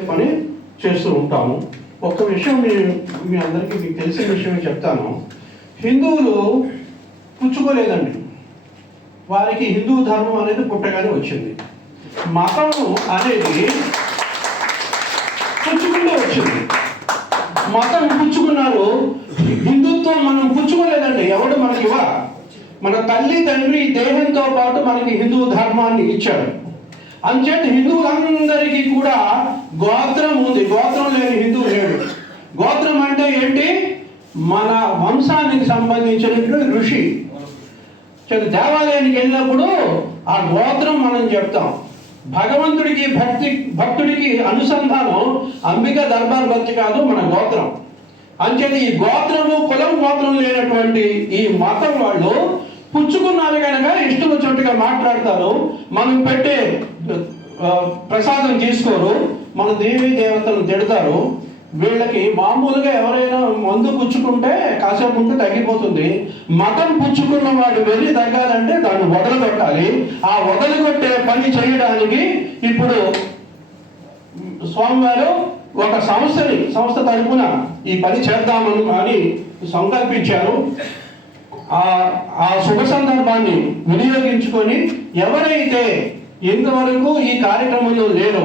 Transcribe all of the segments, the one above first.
పని చేస్తూ ఉంటాము. ఒక్క విషయం మీ అందరికీ మీకు తెలిసిన విషయమే చెప్తాను. హిందువులు పుచ్చుకోలేదండి. వారికి హిందూ ధర్మం అనేది పుట్టగానే వచ్చింది. మతము అనేది పుచ్చుకుంటూ వచ్చింది. మతం పుచ్చుకున్నారు, హిందుత్వం మనం పుచ్చుకోలేదండి. ఎవడు మనకి మన తల్లి తండ్రి దేహంతో పాటు మనకి హిందూ ధర్మాన్ని ఇచ్చాడు. అంచేత హిందువులందరికీ కూడా గోత్రం ఉంది. గోత్రం లేని హిందువు లేడు. గోత్రం అంటే ఏంటి? మన వంశానికి సంబంధించినటువంటి ఋషి. దేవాలయానికి వెళ్ళినప్పుడు ఆ గోత్రం మనం చెప్తాం. భగవంతుడికి భక్తుడికి అనుసంధానం అంబిక దర్బార్ భక్తి కాదు, మన గోత్రం. అంచేత ఈ గోత్రము గోత్రం లేనటువంటి ఈ మతం వాళ్ళు పుచ్చుకున్నారు కనుక ఇష్టం వచ్చినట్టుగా మాట్లాడతారు. మనం పెట్టే ప్రసాదం తీసుకోరు, మన దేవి దేవతలను తిడతారు. వీళ్ళకి మామూలుగా ఎవరైనా మందు పుచ్చుకుంటే కాసేపు ఉంటే తగ్గిపోతుంది. మతం పుచ్చుకున్న వాడు వెళ్ళి తగ్గాలంటే దాన్ని వదలగొట్టాలి. ఆ వదలగొట్టే పని చేయడానికి ఇప్పుడు స్వామివారు ఒక సంస్థ తరపున ఈ పని చేద్దామని సంకల్పించారు. ఆ శుభ సందర్భాన్ని వినియోగించుకొని ఎవరైతే ఇంతవరకు ఈ కార్యక్రమంలో లేరో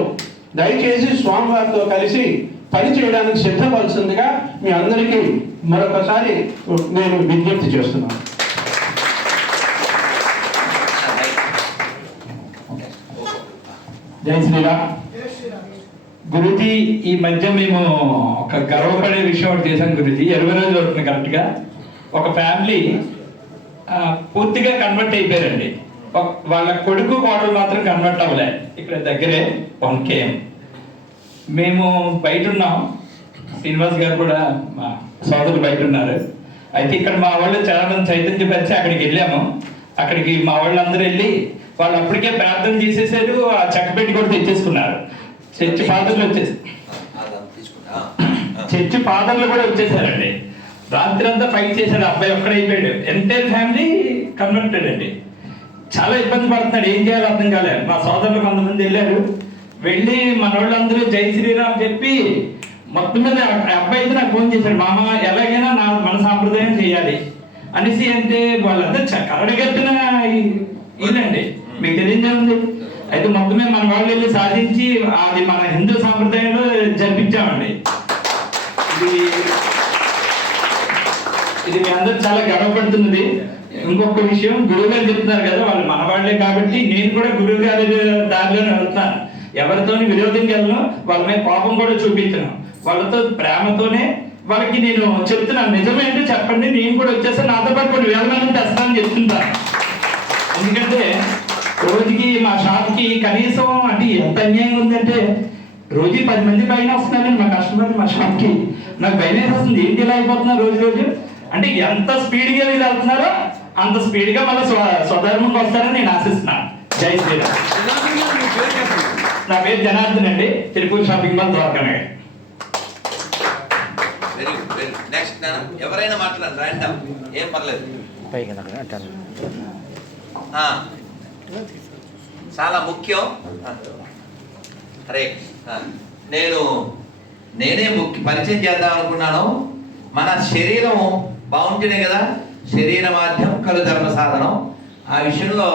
దయచేసి స్వామివారితో కలిసి పని చేయడానికి సిద్ధపడుతుందిగా మీ అందరికీ మరొకసారి నేను విజ్ఞప్తి చేస్తున్నాను. జై శ్రీరామ్. గురుజీ, ఈ మధ్య మేము ఒక గర్వపడే విషయం ఒకటి చేశాం గురుజీ. 20 రోజులు అవుతుంది కరెక్ట్గా. ఒక ఫ్యామిలీ పూర్తిగా కన్వర్ట్ అయిపోయారండి. వాళ్ళ కొడుకు కోడలు మాత్రం కన్వర్ట్ అవ్వలే. ఇక్కడ దగ్గరే 1 km. మేము బయట ఉన్నాం, శ్రీనివాస్ గారు కూడా మా సోదరులు బయట ఉన్నారు. అయితే ఇక్కడ మా వాళ్ళు చాలా మంది చైతన్యపరిచి అక్కడికి వెళ్ళాము. అక్కడికి మా వాళ్ళందరూ వెళ్ళి వాళ్ళు అప్పటికే ప్రార్థన చేసేసారు. ఆ చెక్కపెట్టి కూడా తెచ్చేసుకున్నారు. చర్చి ఫాదర్లు కూడా వచ్చేసారండి. రాత్రి అంతా ఫైట్ చేశాడు. అబ్బాయి ఒక్కడైపోయాడు. ఎంటైర్ ఫ్యామిలీ కన్వర్టెడ్ అండి. చాలా ఇబ్బంది పడుతున్నాడు. ఏం చేయాలో అర్థం కాలేదు. మా సోదరులు కొంతమంది వెళ్ళారు. వెళ్ళి మన వాళ్ళందరూ జై శ్రీరామ్ చెప్పి మొత్తం మీద అబ్బాయి అయితే నాకు ఫోన్ చేశాడు, మామ ఎలాగైనా మన సాంప్రదాయం చేయాలి అనేసి. అంటే వాళ్ళంతా కరడగట్టిన ఇదండి, మీకు తెలియజేది. అయితే మొత్తమే మన వాళ్ళు వెళ్ళి సాధించి అది మన హిందూ సాంప్రదాయంలో జరిపించామండి. ఇది మీ అందరూ చాలా గర్వపడుతున్నది. ఇంకొక విషయం, గురువు గారు చెప్తున్నారు కదా, వాళ్ళు మన వాళ్ళే కాబట్టి నేను కూడా గురువు గారి దారిలోనే వెళ్తున్నాను. ఎవరితోని విరోధంకి వెళ్ళను, వాళ్ళ మీద కోపం కూడా చూపించను. వాళ్ళతో ప్రేమతోనే వాళ్ళకి నేను చెప్తున్నాను. నిజమేంటో చెప్పండి, నేను కూడా వచ్చేస్తాను, నాతో పాటు కొన్ని వేల మంది తెస్తానని చెప్తుంటాను. ఎందుకంటే రోజుకి మా షాప్కి కనీసం అంటే ఎంత అన్యాయంగా ఉందంటే రోజు 10 మంది పైన వస్తున్నారండి మా కస్టమర్ మా షాప్కి. నాకు భయం వస్తుంది, ఏంటి ఇలా అయిపోతున్నారు రోజు. అంటే ఎంత స్పీడ్గా వీళ్ళు వెళ్తున్నారో అంత స్పీడ్గా మళ్ళీ స్వధర్మంకి వస్తారని నేను ఆశిస్తున్నాను. జై శ్రీరామ్. నా పేరు జనార్దన్ అండి, Tirupati shopping mall, Dwaraka Nagar. Next ఎవరైనా మాట్లాడండి, రాండమ్, ఏం పర్లేదు. చాలా ముఖ్యం. అరే నేనే పరిచయం చేద్దాం అనుకున్నాను. మన శరీరం బాగుంటేనే కదా శరీర మాధ్యం కలు ధర్మ సాధనం. ఆ విషయంలో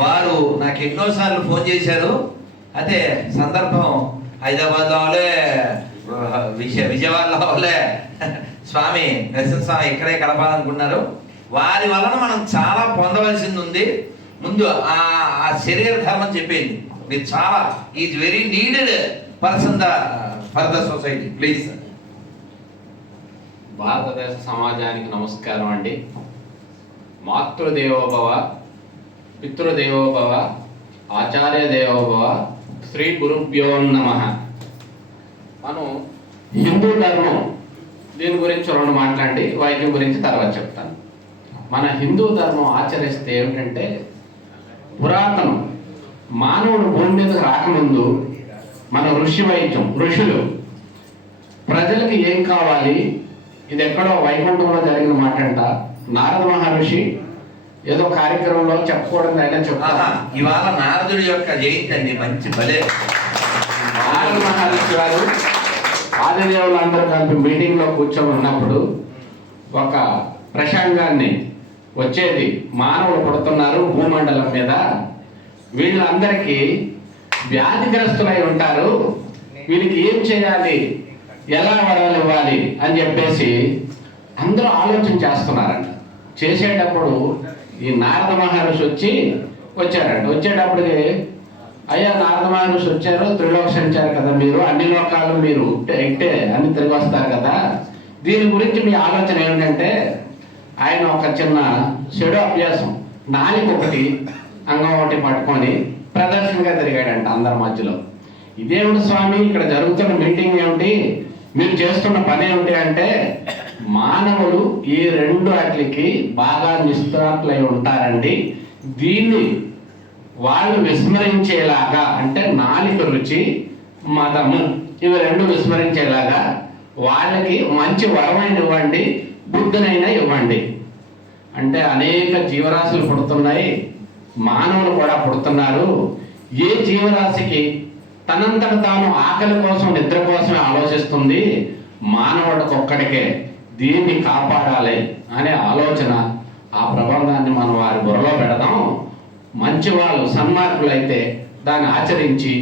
వారు నాకు ఎన్నోసార్లు ఫోన్ చేశారు. అదే సందర్భం హైదరాబాద్లో వాళ్ళే, విజయవాడలో వాళ్ళే స్వామి నరసింహస్వామి ఇక్కడే కలపాలనుకున్నారు. వారి వలన మనం చాలా పొందవలసింది ఉంది. ముందు ఆ శరీర ధర్మం చెప్పింది మీరు చాలా is very needed person for the society. Please. భారతదేశ సమాజానికి నమస్కారం అండి. మాతృదేవోభవ, పితృదేవోభవ, ఆచార్య దేవోభవ, శ్రీ గురుభ్యో నమః. మనం హిందూ ధర్మం దీని గురించి 2 మాట్లాడి వైద్యం గురించి తర్వాత చెప్తాను. మన హిందూ ధర్మం ఆచరిస్తే ఏమిటంటే, పురాతనం మానవుడు భూమి మీద రాకముందు మన ఋషులు ప్రజలకు ఏం కావాలి, ఇది ఎక్కడో వైకుంఠంలో జరిగిన మాట అంట. నారద మహర్షి ఏదో కార్యక్రమంలో చెప్పకూడదు అయినా చెప్తా. ఇవాళ నారదుడి యొక్క జయంతి అండి, మంచి భలే. నారద మహర్షి గారు ఆదిదేవులందరూ కలిపి మీటింగ్లో కూర్చొని ఉన్నప్పుడు ఒక ప్రసంగాన్ని వచ్చేది, మానవులు పడుతున్నారు భూమండలం మీద, వీళ్ళందరికీ వ్యాధిగ్రస్తులై ఉంటారు, వీళ్ళకి ఏం చేయాలి, ఎలా వరాలు ఇవ్వాలి అని చెప్పేసి అందరూ ఆలోచన చేస్తున్నారంట. చేసేటప్పుడు ఈ నారద మహర్షి వచ్చారంట. వచ్చేటప్పటికి, అయ్యా నారద మహర్షి వచ్చారు, త్రిలోక సంచారు కదా మీరు, అన్ని లోకాలు మీరు ఇట్టే అన్ని తిరిగి వస్తారు కదా, దీని గురించి మీ ఆలోచన ఏమిటంటే, ఆయన ఒక చిన్న చెడు అభ్యాసం, నాలుక ఒకటి అంగం ఒకటి పట్టుకొని ప్రదర్శనగా తిరిగాడంట అందరి మధ్యలో. ఇదేమిటి స్వామి, ఇక్కడ జరుగుతున్న మీటింగ్ ఏమిటి, మీరు చేస్తున్న పని ఏమిటి అంటే, మానవులు ఈ రెండు వాటికి బాగా నిష్ఠాతులై ఉంటారండి, దీన్ని వాళ్ళు విస్మరించేలాగా, అంటే నాలుక రుచి మతము ఇవి రెండు విస్మరించేలాగా వాళ్ళకి మంచి వరమైన ఇవ్వండి, బుద్ధినైనా ఇవ్వండి. అంటే అనేక జీవరాశులు పుడుతున్నాయి, మానవులు కూడా పుడుతున్నారు. ఏ జీవరాశికి తనంతట తాను ఆకలి కోసం నిద్ర కోసమే ఆలోచిస్తుంది, మానవుడికి ఒక్కడికే దీన్ని కాపాడాలి అనే ఆలోచన, ఆ ప్రబంధాన్ని మనం వారి బుర్రలో పెడదాం. మంచి వాళ్ళు సన్మార్గులు అయితే దాన్ని ఆచరించి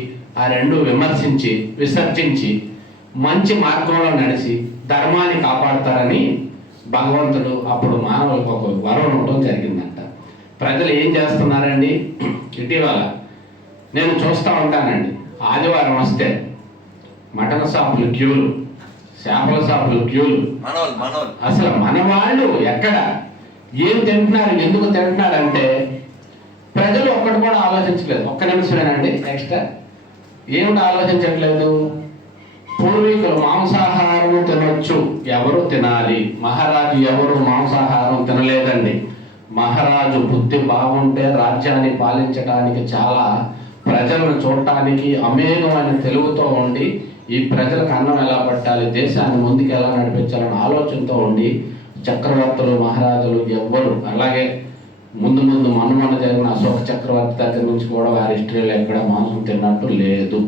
ఆ రెండు విమర్శించి విసర్జించి మంచి మార్గంలో నడిచి ధర్మాన్ని కాపాడతారని భగవంతుడు అప్పుడు మానవులకు ఒక వరం ఇవ్వడం జరిగిందంట. ప్రజలు ఏం చేస్తున్నారండి, ఇటీవల నేను చూస్తూ ఉంటానండి, ఆదివారం వస్తే మటన్ షాపులు క్యూలు, చేపల షాపులు క్యూలు. అసలు మన వాళ్ళు ఎక్కడ ఏం తింటున్నారు, ఎందుకు తింటున్నారంటే ప్రజలు ఒక్కటి కూడా ఆలోచించలేదు. ఒక్క నిమిషమేనండి ఎక్స్ట్రా, ఏమిటి ఆలోచించట్లేదు, పూర్వీకులు మాంసాహారం తినొచ్చు, ఎవరు తినాలి, మహారాజు ఎవరు మాంసాహారం తినలేదండి. మహారాజు బుద్ధి బాగుంటే రాజ్యాన్ని పాలించడానికి, చాలా ప్రజలను చూడటానికి అమేఘమైన తెలుగుతో ఉండి ఈ ప్రజలకు అన్నం ఎలా పట్టాలి, దేశాన్ని ముందుకు ఎలా నడిపించాలని ఆలోచనతో ఉండి చక్రవర్తులు మహారాజులు ఎవ్వరు, అలాగే ముందు మొన్న జరిగిన అశోక చక్రవర్తి దగ్గర నుంచి కూడా వారి హిస్టరీలో ఎక్కడ మాంసం తిన్నట్టు లేదు.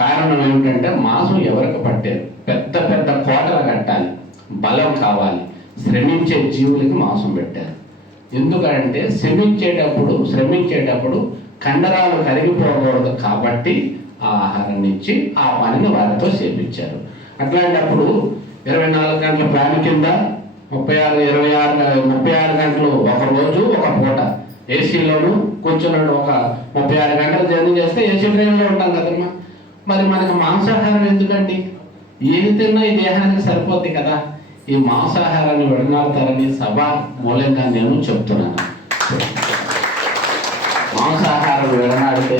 కారణం ఏమిటంటే మాంసం ఎవరికి పట్టారు, పెద్ద పెద్ద కోటలు కట్టాలి, బలం కావాలి, శ్రమించే జీవులకి మాంసం పెట్టారు. ఎందుకంటే శ్రమించేటప్పుడు కండరాలు కరిగిపోకూడదు కాబట్టి ఆ ఆహారాన్ని ఇచ్చి ఆ పనిని వారితో చేపించారు. అట్లాంటప్పుడు 24 గంటల ప్లాన్ కింద 36 గంటలు ఒక రోజు ఒక పూట ఏసీలోను కూర్చున్నాడు. ఒక 36 గంటలు జర్నీ చేస్తే ఏసీ ట్రైన్లో ఉంటాం కదమ్మా. మరి మనకి మాంసాహారం ఎందుకండి, ఏది తిన్నా ఈ దేహానికి సరిపోద్ది కదా, ఈ మాంసాహారాన్ని విడనాడతారని సభా మూలంగా నేను చెప్తున్నాను. మాంసాహారం విడనాడితే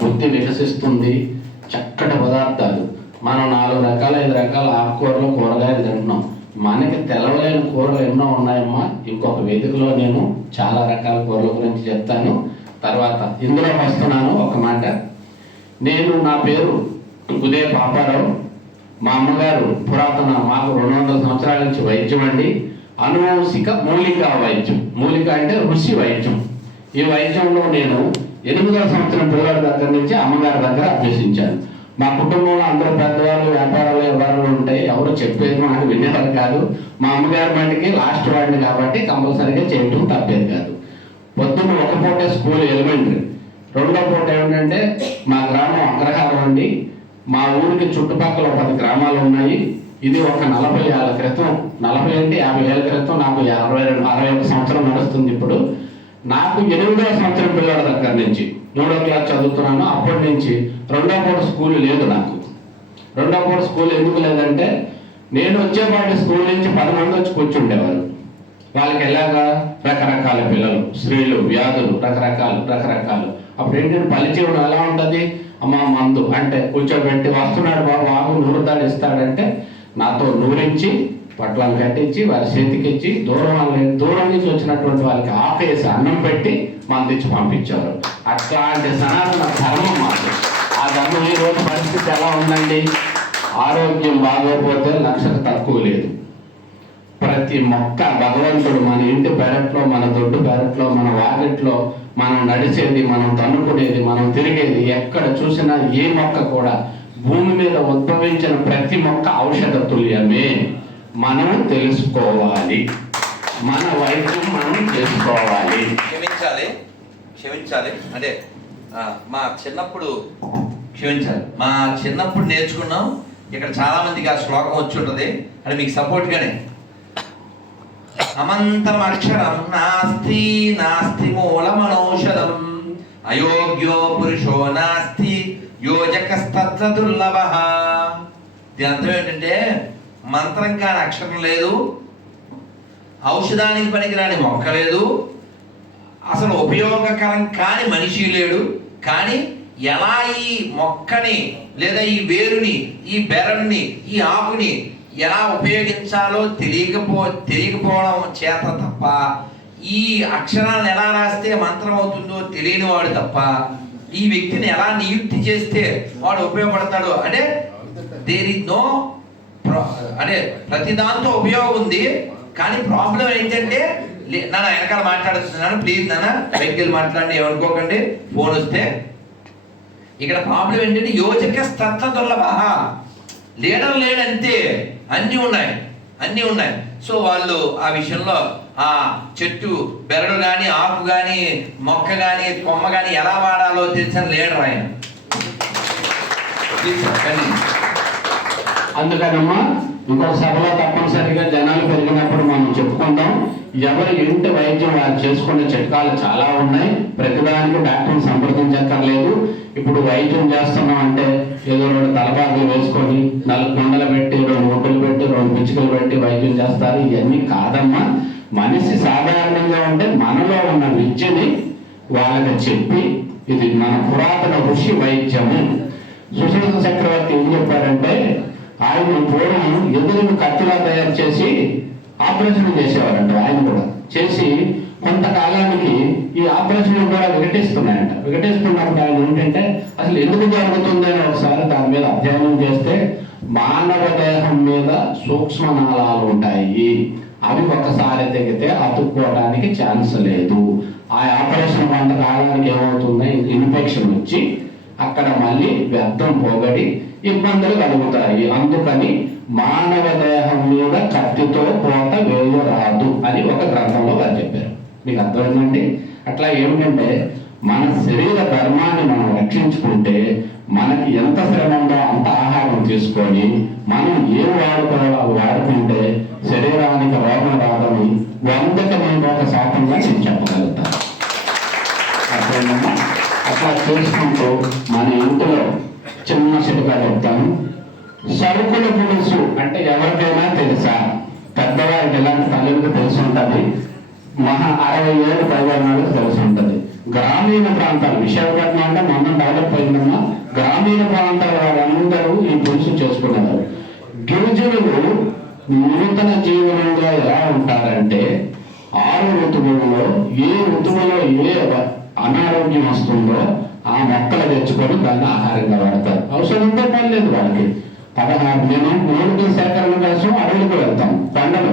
బుద్ధి వికసిస్తుంది, చక్కటి పదార్థాలు. మనం 4 రకాల 5 రకాల ఆకుకూరలు కూరగాయలు తింటున్నాం, మనకి తెలవలేని కూరలు ఎన్నో ఉన్నాయమ్మా. ఇంకొక వేదికలో నేను చాలా రకాల కూరల గురించి చెప్తాను. తర్వాత ఇందులో వస్తున్నాను ఒక మాట. నా పేరు గుదే పాపారావు. మా అమ్మగారు పురాతన, మాకు 200 సంవత్సరాల నుంచి వైద్యం అండి, అనువంశిక మూలికా వైద్యం. మూలిక అంటే ఋషి వైద్యం. ఈ వైద్యంలో నేను 8వ సంవత్సరం పిల్లల దగ్గర నుంచి అమ్మగారి దగ్గర అభ్యసించాను. మా కుటుంబంలో అందరూ పెద్దవాళ్ళు వ్యాపారాలు ఎవరు ఉంటాయి, ఎవరు చెప్పేది మాట వినేవారు కాదు. మా అమ్మగారి మటుకి లాస్ట్ వాడిని కాబట్టి కంపల్సరీగా చేయటం తప్పేది కాదు. పొద్దున్న ఒక పూటే స్కూల్ ఎలిమెంటరీ, రెండో పూట ఏమిటంటే మా గ్రామం అగ్రహారం అండి. మా ఊరికి చుట్టుపక్కల 10 గ్రామాలు ఉన్నాయి. ఇది ఒక 40 ఏళ్ళ క్రితం, 40 అంటే 50 ఏళ్ళ క్రితం, నాకు 61 సంవత్సరం నడుస్తుంది ఇప్పుడు. నాకు 8వ సంవత్సరం పిల్లల దగ్గర నుంచి 3వ క్లాస్ చదువుతున్నాను. అప్పటి నుంచి 2వ పూట స్కూల్ లేదు నాకు. 2వ పూట స్కూల్ ఎందుకు లేదంటే, నేను వచ్చేపాటి స్కూల్ నుంచి 10 మంది వచ్చి కూర్చుండేవారు. వాళ్ళకి ఎలాగా రకరకాల పిల్లలు, స్త్రీలు, వ్యాధులు, రకరకాలు. అప్పుడు ఏంటంటే పలిచీవడం ఎలా ఉంటుంది, అమ్మ మందు అంటే కూర్చోబెట్టి, వస్తున్నాడు బాబు ఆకు నూరుతాడు ఇస్తాడంటే నాతో నూరించి పట్లను కట్టించి వారి చేతికిచ్చి దూరం నుంచి వచ్చినటువంటి వాళ్ళకి ఆపేసి అన్నం పెట్టి మందించి పంపించారు. అట్లాంటి సనాతన ధర్మం మాకు. ఆ ధర్మం ఈ రోజు పరిస్థితి ఎలా ఉందండి, ఆరోగ్యం బాగోకపోతే 1,00,000కు తక్కువ లేదు. ప్రతి మొక్క భగవంతుడు మన ఇంటి పెరట్లో, మన దొడ్డు పెరట్లో, మన వాకిట్లో, మనం నడిచేది, మనం తన్నుకునేది, మనం తిరిగేది, ఎక్కడ చూసినా ఏ మొక్క కూడా భూమి మీద ఉద్భవించిన ప్రతి మొక్క ఔషధ తుల్యమే. మనం తెలుసుకోవాలి, మన వైద్యం మనం చేసుకోవాలి. క్షమించాలి అంటే మా చిన్నప్పుడు నేర్చుకున్నాం. ఇక్కడ చాలా మందికి ఆ శ్లోకం వచ్చి ఉంటుంది, అది మీకు సపోర్ట్గానే. అమంతం అక్షరం నాస్తి నాస్తి మూలమనౌషధం అయోగ్యో పురుషో నాస్తి యోజకస్తత్ర దుర్లభః. దీని అర్థం ఏంటంటే మంత్రం కాని అక్షరం లేదు, ఔషధానికి పనికిరాని మొక్క లేదు, అసలు ఉపయోగకరం కాని మనిషి లేడు. కానీ ఎలా ఈ మొక్కని లేదా ఈ వేరుని, ఈ బెరడుని, ఈ ఆకుని ఎలా ఉపయోగించాలో తెలియకపోవడం చేత తప్ప, ఈ అక్షరాలను ఎలా రాస్తే మంత్రం అవుతుందో తెలియని వాడు తప్ప, ఈ వ్యక్తిని ఎలా నియుక్తి చేస్తే వాడు ఉపయోగపడతాడు అంటే దేర్ ఇస్ నో అంటే ప్రతి దాంతో ఉపయోగం ఉంది. కానీ ప్రాబ్లం ఏంటంటే నాన్న వెనకాల మాట్లాడుతున్నాను, ప్లీజ్ నాన్న బయటికి వెళ్ళి మాట్లాడండి, ఏమనుకోకండి, ఫోన్ వస్తే. ఇక్కడ ప్రాబ్లం ఏంటంటే యోజక స్తత్ర దుర్లభః, లీడర్ లేడంతే, అన్నీ ఉన్నాయి. సో వాళ్ళు ఆ విషయంలో ఆ చెట్టు బెరడు కానీ, ఆకు కానీ, మొక్క కానీ, కొమ్మ కానీ ఎలా వాడాలో తెలిసిన లీడర్ ఆయన. అందుకనమ్మా ఇంకో సభలో తప్పనిసరిగా జనాలు పెరిగినప్పుడు మనం చెప్పుకుంటాం, ఎవరి ఇంటి వైద్యం వారు చేసుకునే చిట్కాలు చాలా ఉన్నాయి. ప్రతిదానికి డాక్టర్ని సంప్రదించక్కర్లేదు. ఇప్పుడు వైద్యం చేస్తున్నాం అంటే ఏదో 2 తలబాగులు వేసుకొని 4 కొండలు పెట్టి 2 ముక్కలు పెట్టి 2 పిచ్చుకలు పెట్టి వైద్యం చేస్తారు. ఇవన్నీ కాదమ్మా. మనిషి సాధారణంగా ఉంటే మనలో ఉన్న విద్యని వాళ్ళకి చెప్పి, ఇది మన పురాతన ఋషి వైద్యము. సుశీల చక్రవర్తి ఏం చెప్పారంటే, ఆయన పూర్వం ఎదురును కత్తిలా తయారు చేసి ఆపరేషన్ చేసేవారంట. ఆయన కూడా చేసి కొంతకాలానికి ఈ ఆపరేషన్ కూడా వికటిస్తున్నప్పుడు ఆయన ఏంటంటే అసలు ఎందుకు జరుగుతుంది అని ఒకసారి దాని మీద అధ్యయనం చేస్తే, మానవ దేహం మీద సూక్ష్మ నాళాలు ఉంటాయి, అవి ఒకసారి తెగితే అతుక్కోవడానికి ఛాన్స్ లేదు. ఆ ఆపరేషన్ కొంతకాలానికి ఏమవుతుంది, ఇన్ఫెక్షన్ వచ్చి అక్కడ మళ్ళీ వ్యర్థం పోగడి ఇబ్బందులు కలుగుతాయి. అందుకని మానవ దేహం మీద కత్తితో కోత వేయరాదు అని ఒక గ్రంథంలో వారు చెప్పారు. మీకు అర్థమైందండి? అట్లా ఏమిటంటే మన శరీర ధర్మాన్ని మనం రక్షించుకుంటే మనకి ఎంత శ్రమ ఉందో అంత ఆహారం తీసుకొని మనం ఏం వాడుకోవాలో అవి వాడుకుంటే శరీరానికి రోగం రాదని 100కి 100% నేను చెప్పగలుగుతాను. అర్థమైందమ్మా? అట్లా చేసుకుంటూ మన ఇంటిలో చిన్న చిటుగా చెప్తాను. సరుకుల పులుసు అంటే ఎవరికైనా తెలుసా? పెద్దవారికి ఎలాంటి తల్లికి తెలిసి ఉంటుంది, 60 ఏళ్ళు పైబడినాలకు తెలిసి ఉంటుంది. గ్రామీణ ప్రాంతాలు, విశాఖపట్నం అంటే మొన్న డెవలప్ అయిందమ్మా, గ్రామీణ ప్రాంతాల వాళ్ళందరూ ఈ పులుసు చేసుకున్నారు. గిరిజనులు నూతన జీవనంగా ఎలా ఉంటారంటే 6 ఋతువులలో ఏ ఋతువులో ఏ అనారోగ్యం వస్తుందో ఆ మొక్కలు తెచ్చుకొని దాన్ని ఆహారంగా వాడతారు. అవసరంతో పని లేదు వాళ్ళకి. 16 మేము మూలికల సేకరణ కోసం అడవులకు వెళ్తాం కొండలో,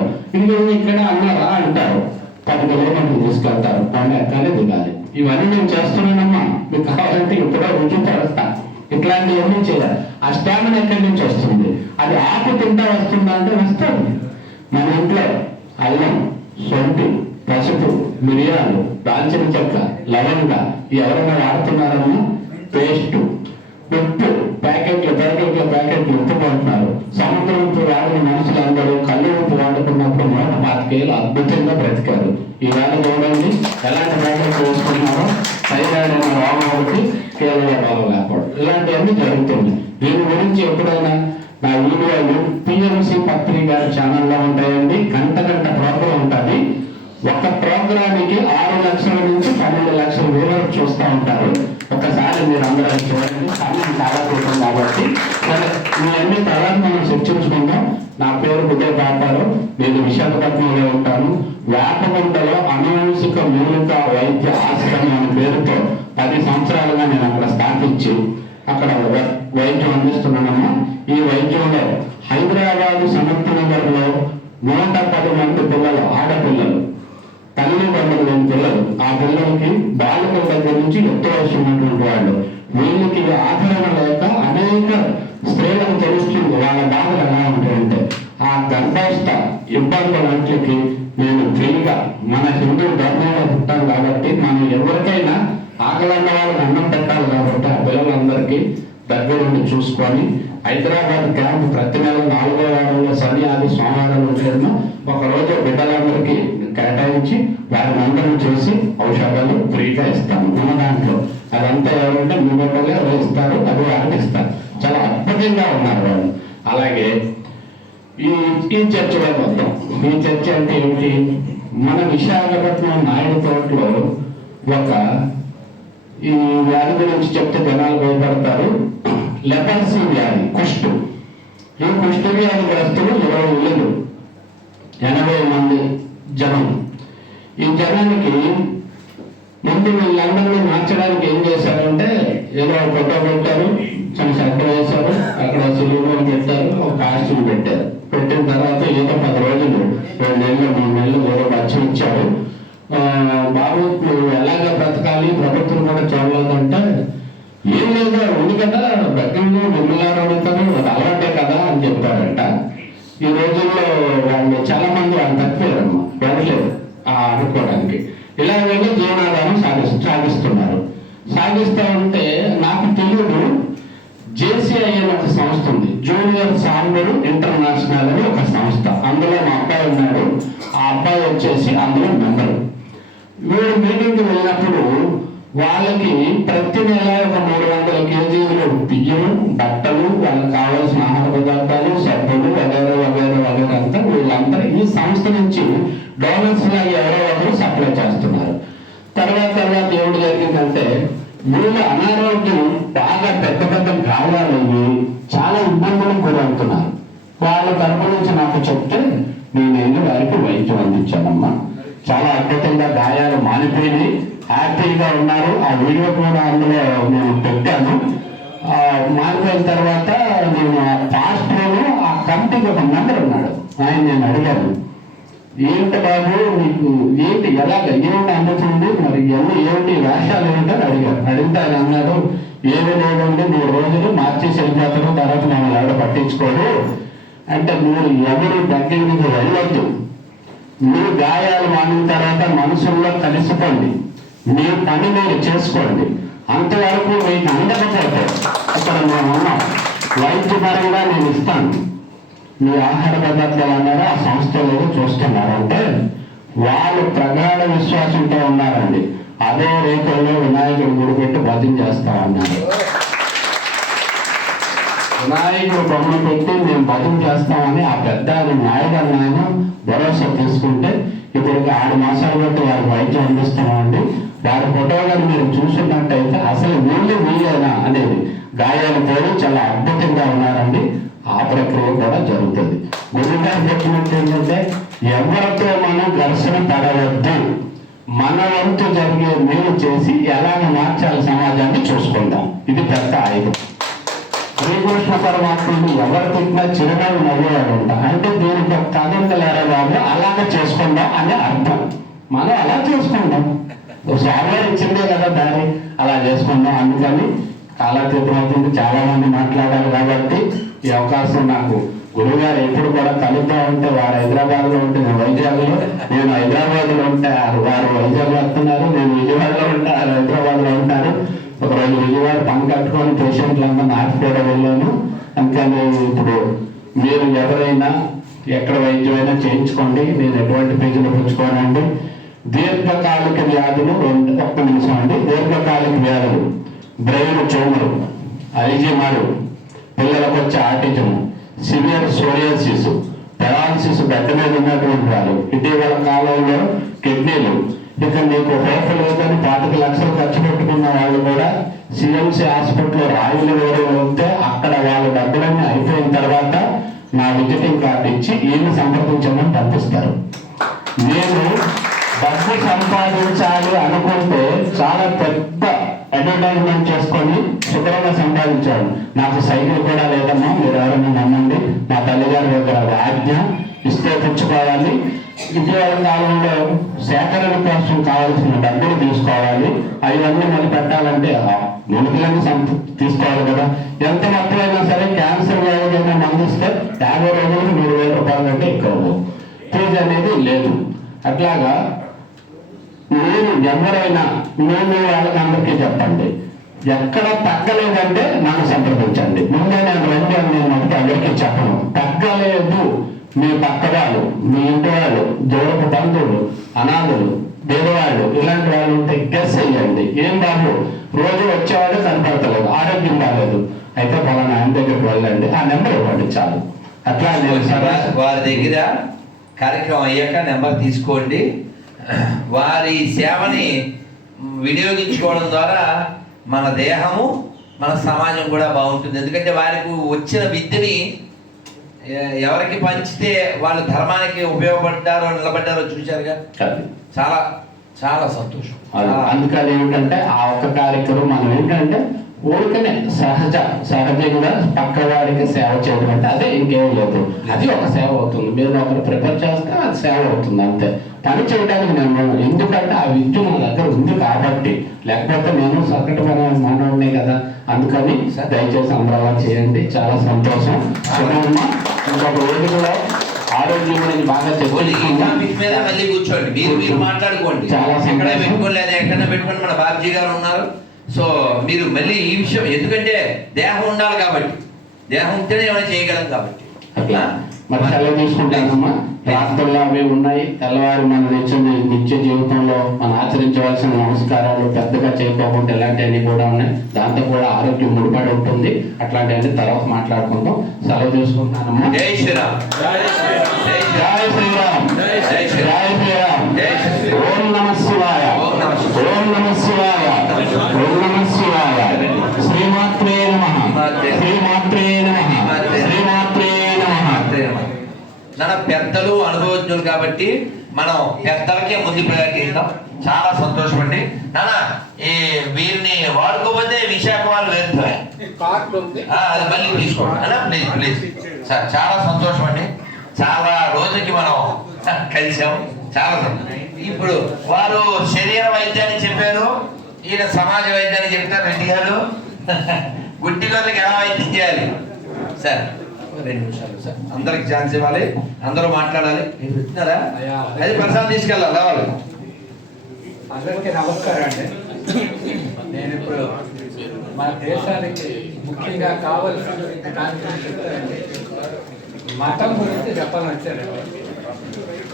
ఇక్కడ అన్నారా అంటారు, 10 కిలోమీటర్లు తీసుకెళ్తారు, కొండ ఎక్కాలి దిగాలి. ఇవన్నీ నేను చేస్తున్నానమ్మా, మీకు కావాలంటే ఇప్పుడో రుజువు పరుస్తా. ఇట్లాంటివన్నీ చేయాలి. ఆ స్టామినా ఎక్కడి నుంచి వస్తుంది? అది ఆకు తింటా వస్తుందా అంటే వస్తుంది. మన ఇంట్లో అల్లం, సొంటి, పసుపు, మిరియాలు, దాల్చిన చెక్క, లవంగా ఎవరైనా వాడుతున్నారన్నా, పేస్ట్, ఉప్పు ప్యాకెట్లు ఉప్పు కొంటున్నారు. సముద్రం ఉప్పు వాడిన మనుషులందరూ కళ్ళు ఉప్పు వాడుకున్నప్పుడు 125 ఏళ్ళు అద్భుతంగా బ్రతికారు. ఈవేళ చూడండి ఎలాంటి ప్యాకెట్లు వేసుకున్నారో, థైరాయిడ్ అనే రోగం ఒకటి, కేవలం రోగం లేకపోవడం, ఇలాంటివన్నీ జరుగుతుంది. దీని గురించి ఎప్పుడైనా నా వీడియోలు పిఎంసి పత్రిక గారి ఛానల్లో ఉంటాయండి. గంట ప్రోగ్రాం ఉంటుంది. ఒక ప్రోగ్రానికి 6 లక్షల నుంచి 12 లక్షల వ్యూవర్స్ చూస్తూ ఉంటారు. ఒకసారి మీరు అందరూ చూడండి. సమయం చాలా కోసం కాబట్టి సరే, మీ అన్ని తర్వాత మనం చర్చించుకుందాం. నా పేరు ఉదయ్ బాటారు, నేను విశాఖపట్నంలో ఉంటాను. వేపగుంటలో అనువంశిక మూలిక వైద్య ఆశ్రమం అనే పేరుతో 10 సంవత్సరాలుగా నేను అక్కడ స్థాపించి అక్కడ వైద్యం అందిస్తున్నానమ్మా. ఈ వైద్యంలో హైదరాబాద్ సనత్ నగర్లో 110 మంది పిల్లలు, ఆడపిల్లలు, తల్లిదండ్రులు లేని పిల్లలు, ఆ పిల్లలకి బాలికల దగ్గర నుంచి యుక్త వయసు ఉన్నటువంటి వాళ్ళు వీళ్ళకి ఆదరణ లేక అనేక స్త్రీలకు తెలుస్తుంది వాళ్ళ బాధలు ఎలా ఉంటాయంటే ఆ గర్భాస్థ ఇబ్బందులన్నిటికీ నేను ఫ్రీగా మన హిందూ ధర్మంలో పుట్టాను కాబట్టి మనం ఎవరికైనా ఆకలన్న వాళ్ళకి అన్నం పెట్టాలి కాబట్టి ఆ పిల్లలందరికీ దగ్గరుండి చూసుకొని హైదరాబాద్ క్యాంప్ ప్రతి నెల 4వ వారంలో శని ఆది సోమవారం ఉంటాను ఒకరోజు బిడ్డలందరికీ కేటాయించి వారి మందరం చేసి ఔషధాలు ఫ్రీగా ఇస్తాను మన దాంట్లో. అదంతా ఎవరంటే మీ బిడ్డలే ఇస్తారు, అది వారికి ఇస్తారు. చాలా అద్భుతంగా ఉన్నారు వాళ్ళు. అలాగే ఈ చర్చలో మొత్తం ఈ చర్చ అంటే ఏమిటి, మన విశాఖపట్నం నాయుడు తోటలో ఒక ఈ వ్యాధి గురించి చెప్తే జనాలు భయపడతారు. లెపర్సీ వ్యాధి, కుష్టు. ఈ కుష్టు వ్యాధి గ్రస్తులు 20 ఇళ్ళు, 80 మంది జనం. ఈ జనానికి ముందు వీళ్ళందరినీ మార్చడానికి ఏం చేశారంటే ఏదో ఫోటో పెట్టారు, చిన్న అక్కడ వేశారు, అక్కడ సిలిండర్ పెట్టారు, ఒక కాస్ట్యూమ్ పెట్టారు. పెట్టిన తర్వాత ఏదో 10 రోజులు 2 నెలలు 3 నెలలు ఏదో బచ్చం ఇచ్చారు. బాబు నువ్వు ఎలాగ బ్రతకాలి, ప్రభుత్వం కూడా చూడలేదంటే ఏం లేదు ఉంది కదా బెగ్గంలో మిమ్మల్ని అడుగుతారు, అది అలవాటే కదా అని చెప్పారంట. ఈ రోజుల్లో వాళ్ళు చాలా మంది వాళ్ళు తప్పారమ్మా, వెళ్ళలేదు అనుకోవడానికి. ఇలా వెళ్ళి జీవనాధారం సాగిస్తున్నారు. సాగిస్తూ ఉంటే నాకు తెలియదు JCI అనే ఒక సంస్థ ఉంది, జూనియర్ సాంబరు ఇంటర్నేషనల్ అని ఒక సంస్థ. అందులో మా అబ్బాయి ఉన్నాడు. ఆ అబ్బాయి వచ్చేసి అందులో మెంబరు. వీడు మీటింగ్కి వెళ్ళినప్పుడు వాళ్ళకి ప్రతి నెల ఒక 300 కేజీలు బియ్యం, బట్టలు, వాళ్ళకి కావాల్సిన ఆహార పదార్థాలు, సబ్బులు వగేరా వగేరా వగేరా అంతా వీళ్ళందరూ ఈ సంస్థ నుంచి డోనర్స్ లాగా ఎవరో ఒకరు సప్లై చేస్తున్నారు. తర్వాత ఏమిటి జరిగిందంటే వీళ్ళు అనారోగ్యం బాగా పెద్ద పెద్ద గాయాలయ్యి చాలా ఇబ్బందులకు గురవుతున్నారు. వాళ్ళ తరపు నుంచి నాకు చెప్తే నేను వారికి వైద్యం అందించానమ్మా. చాలా అద్భుతంగా గాయాలు మానిపోయినాయి, హ్యాపీగా ఉన్నారు. ఆ వీడియో కూడా అందులో నేను పెట్టాను. మానిపోయిన తర్వాత నేను ఆ పాస్టర్లో ఆ కమిటీకి ఒక మెంబర్ ఉన్నాడు, నేను అడిగాను ఏంటి బాబు నీకు ఏంటి ఎలాగ ఏమిటి అందుతుంది, మరి ఇవన్నీ ఏమిటి వేషాలు ఏమిటని అడిగారు. అడిగితే ఆయన అన్నాడు ఏమీ లేదండి, 3 రోజులు మార్చేసి వెళ్ళిపోతారు, తర్వాత మనం ఎవడ పట్టించుకోడు అంటే మీరు ఎవరి దగ్గరికి వెళ్ళొద్దు. మీ గాయాలు మానిన తర్వాత మనుషుల్లో కలిసిపోండి, మీ పని మీరు చేసుకోండి. అంతవరకు మీకు అందకపోతే ఇక్కడ మేము ఉన్నాం, వైద్యపరంగా నేను ఇస్తాను. మీ ఆహార పదార్థాలు అన్నారు ఆ సంస్థలో చూస్తున్నారంటే వాళ్ళు ప్రగాఢ విశ్వాసంతో ఉన్నారండి. అదే రేఖల్లో వినాయకుడు గుడి పెట్టి భజన చేస్తా ఉన్నారు. వినాయకుడు బొమ్మ పెట్టి మేము భజన చేస్తామని ఆ పెద్ద నాయుడు ఆయన భరోసా తీసుకుంటే ఇప్పుడు 6 మాసాలు బట్టి వారికి వైద్యం అందిస్తున్నామండి. వారి ఫోటోలను మీరు చూసినట్టయితే అసలు వీళ్ళేనా అనేది గాయాలు పోయి చాలా అద్భుతంగా ఉన్నారండి. ఆ ప్రక్రియ కూడా జరుగుతుంది. గురుగారు చెప్పినట్టు ఏంటంటే ఎవరితో మనం ఘర్షణ పడవద్దు, మన వంతు జరిగే మేలు చేసి ఎలాగ మార్చాలి సమాజాన్ని చూసుకుందాం. ఇది పెద్ద ఆయుధం. శ్రీకృష్ణ పరమాత్ముడు ఎవరు తిట్టినా చిరునవ్వు నవ్వేవాడంట. అంటే దీనికి ఒక కథంతలేరా బాబు అలాగే చేసుకుందాం అనే అర్థం. మనం అలా చేసుకుందాం, స్వామివారు ఇచ్చిందే కదా దాన్ని అలా చేసుకుందాం. అందుకని కాలాతీతం అవుతుంది, చాలా మంది మాట్లాడారు కాబట్టి ఈ అవకాశం నాకు గురువుగారు ఎప్పుడు కూడా కలుద్దాం ఉంటే వారు హైదరాబాద్లో ఉంటే నేను వైజాగ్లో, నేను హైదరాబాద్లో ఉంటే వారు వైజాగ్లో వస్తున్నారు, నేను విజయవాడలో ఉంటే వారు హైదరాబాద్లో ఉంటారు. ఒకరోజు విజయవాడ పని కట్టుకొని పేషెంట్లంతా నాటిపేట వెళ్ళాను. అందుకని ఇప్పుడు మీరు ఎవరైనా ఎక్కడ వైద్యమైనా చేయించుకోండి, నేను ఎటువంటి ఫీజులు పుచ్చుకోనండి. దీర్ఘకాలిక వ్యాధులు 1 నిమిషం అండి. దీర్ఘకాలిక వ్యాధులు బ్రెయిన్ ట్యూమర్, అల్జీమర్, పిల్లలకు వచ్చే autism, severe psoriasis, paralysis, bed మీద ఉన్నటువంటి వాళ్ళు, ఇటీవల కాలంలో కిడ్నీలు, ఇక నీకు హోప్ లేదని 25 లక్షలు ఖర్చు పెట్టుకున్న వాళ్ళు కూడా సిఎంసి హాస్పిటల్లో రాయులు వేరే వెళ్తే అక్కడ వాళ్ళ డబ్బులన్నీ అయిపోయిన తర్వాత నా విజిటింగ్ కార్డు ఇచ్చి ఈయన సంప్రదించమని పంపిస్తారు. నేను డబ్బు సంపాదించాలి అనుకుంటే చాలా పెద్ద అడ్వర్టైజ్మెంట్ చేసుకొని శుభ్రంగా సంపాదించాడు. నాకు సైకిల్ కూడా లేదమ్మా, మీరు ఎవరైనా నమ్మండి, మా తల్లిగారి దగ్గర ఆజ్ఞ ఇస్తే పుచ్చుకోవాలి. ఇటీవల కాలంలో సేకరణ కోసం కావాల్సిన డబ్బులు తీసుకోవాలి. అవన్నీ మళ్ళీ పెట్టాలంటే నిలుపులను తీసుకోవాలి కదా. ఎంత మొత్తమైనా సరే క్యాన్సర్ వ్యాధికైనా మందిస్తే 50 రోజులకు 3,000 రూపాయల కంటే ఎక్కువ ఫీజు అనేది లేదు. అట్లాగా మీరు ఎవరైనా మేము వాళ్ళకి అందరికీ చెప్పండి, ఎక్కడ తగ్గలేదంటే నన్ను సంప్రదించండి. ముందే నేను రండి అని నేను ఒకటి అందరికీ చెప్పను. తగ్గలేదు మీ పక్క వాళ్ళు, మీ ఇంటి వాళ్ళు, దూరపు బంధువులు, అనాథులు, పేదవాళ్ళు, ఇలాంటి వాళ్ళు ఉంటే గెస్ అయ్యండి. ఏం బాబు రోజు వచ్చేవాళ్ళు కనపడతలేదు, ఆరోగ్యం బాగాలేదు, అయితే పలానా ఆయన దగ్గరికి వెళ్ళండి, ఆ నెంబర్ ఇవ్వండి చాలు. అట్లా వారి దగ్గర కార్యక్రమం అయ్యాక నెంబర్ తీసుకోండి. వారి సేవని వినియోగించుకోవడం ద్వారా మన దేహము, మన సమాజం కూడా బాగుంటుంది. ఎందుకంటే వారికి వచ్చిన విద్యని ఎవరికి పంచితే వాళ్ళు ధర్మానికి ఉపయోగపడ్డారో నిలబడ్డారో చూశారుగా. చాలా చాలా సంతోషం. అందుకని ఏమిటంటే ఆ ఒక్క కార్యక్రమం మనం ఏంటంటే ఊరికనే సహజంగా పక్క వారికి సేవ చేయడం అంటే అదే, ఇంకేం లేదు. అది ఒక సేవ అవుతుంది. మీరు ఒకరు ప్రిపేర్ చేస్తే అది సేవ అవుతుంది అంతే. పని చేయడానికి నేను ఎందుకంటే ఆ విద్య మన దగ్గర ఉంది కాబట్టి, లేకపోతే నేను సకటమైన మానవుడినే కదా. అందుకని దయచేసి అందరూ చేయండి. చాలా సంతోషం. ఇంకొక రోజులో ఆరోగ్యం గురించి బాగా మీద మళ్ళీ కూర్చోండి, మీరు మాట్లాడుకోండి. ఎక్కడ పెట్టుకోండి, లేదా ఎక్కడ పెట్టుకోండి. మన బాబ్జీ గారు ఉన్నారు. సో మీరు మళ్ళీ ఈ విషయం, ఎందుకంటే దేహం ఉండాలి కాబట్టి, దేహం ఉంటేనే ఏమైనా చేయగలం కాబట్టి అట్లా మరి సెలవు తీసుకుంటానమ్మా. ప్రార్థనలు అవి ఉన్నాయి. తెల్లవారు మన నిత్య జీవితంలో మనం ఆచరించవలసిన నమస్కారాలు పెద్దగా చేయకోకుండా ఇలాంటివన్నీ కూడా ఉన్నాయి. దాంతో కూడా ఆరోగ్యం ముడిపడి ఉంటుంది. అట్లాంటివన్నీ తర్వాత మాట్లాడుకుంటాం. సెలవు తీసుకుంటానమ్మా. జై శ్రీరామ్. జై శ్రీరామ్. జై శ్రీరామ్. ఓం నమః శివాయ. ఓం నమః శివాయ. ఓం నమః శివాయ. శ్రీమాత్రే నమః. శ్రీమాత్రే నమః. శ్రీమాత్రే నమః. మన పెద్దలు అనుభవజ్ఞులు కాబట్టి మనం పెద్దలకే ముందు ప్రయారిటీ ఇద్దాం. చాలా సంతోషం అండి. నాన్న ఈ వీరిని వాడుకోకపోతే విశాఖ వాళ్ళు వేరుతాయి, అది మళ్ళీ తీసుకోండి అన్నా, ప్లీజ్ ప్లీజ్ సార్. చాలా సంతోషం అండి. చాలా రోజుకి మనం కలిసాం. చాలా సంతోషం. ఇప్పుడు వారు శరీర వైద్యాన్ని చెప్పారు, ఈయన సమాజ వైద్యాన్ని చెప్తారు. రెడ్డి గారు గుడ్డి గారికి ఎలా వైద్యం చేయాలి సార్? 2 నిమిషాలు సార్. అందరికి ఛాన్స్ ఇవ్వాలి, అందరూ మాట్లాడాలి. మీరు చెప్తున్నారా? అది ప్రసాదం తీసుకెళ్ళాలి. రావాలి. అందరికీ నమస్కారం అండి. నేను ఇప్పుడు మన దేశానికి ముఖ్యంగా కావాల్సిన దాని గురించి చెప్తానండి. మతం గురించి చెప్పాలని వచ్చానండి.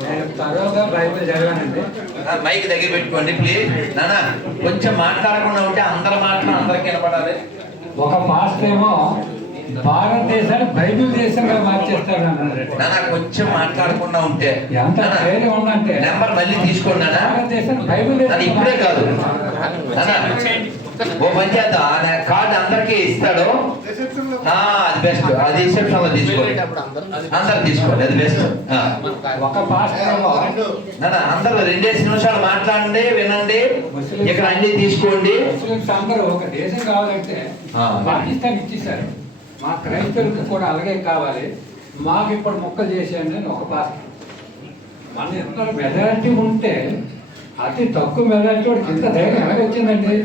నేను తరోగా బైబిల్ చదివానండి. మైక్ దగ్గర పెట్టుకోండి ప్లీజ్. నాన్న కొంచెం మాట్లాడకుండా ఉంటే అందరి మాటలు అందరికీ వినపడాలి. ఒక మాస్టర్ ఏమో భారతదేశాన్ని బైబిల్ దేశంగా మార్చేస్తాడు అన్నాడు. నాన్న కొంచెం మాట్లాడకుండా ఉంటే ఎంత ధైర్యం ఉందంటే నెంబర్ మళ్ళీ తీసుకోండి నాన్న. భారతదేశాన్ని బైబిల్ అది ఇప్పుడే కాదు ఓ పని చేద్దాం. ఆ కార్డు అందరికీ ఇస్తాడు, అది బెస్ట్. అది రిసెప్షన్ లో తీసుకోండి, అందరు తీసుకోండి, అది బెస్ట్. ఒక పాస్టర్ నాన్న అందరూ 2 నిమిషాలు మాట్లాడండి, వినండి, ఇక్కడ అన్ని తీసుకోండి. ముస్లిమ్స్ అందరూ ఒక దేశం కావాలంటే పాకిస్తాన్ ఇచ్చేసారు. మా క్రైస్తవులకు కూడా అలాగే కావాలి, మాకు ఇప్పుడు మొక్కలు చేసేయండి అని ఒక పాస్టర్. మన ఎంత మెజారిటీ ఉంటే అతి తక్కువ మెజారిటీ వాడికి ఇంత ధైర్యం ఎలాగొచ్చిందండి?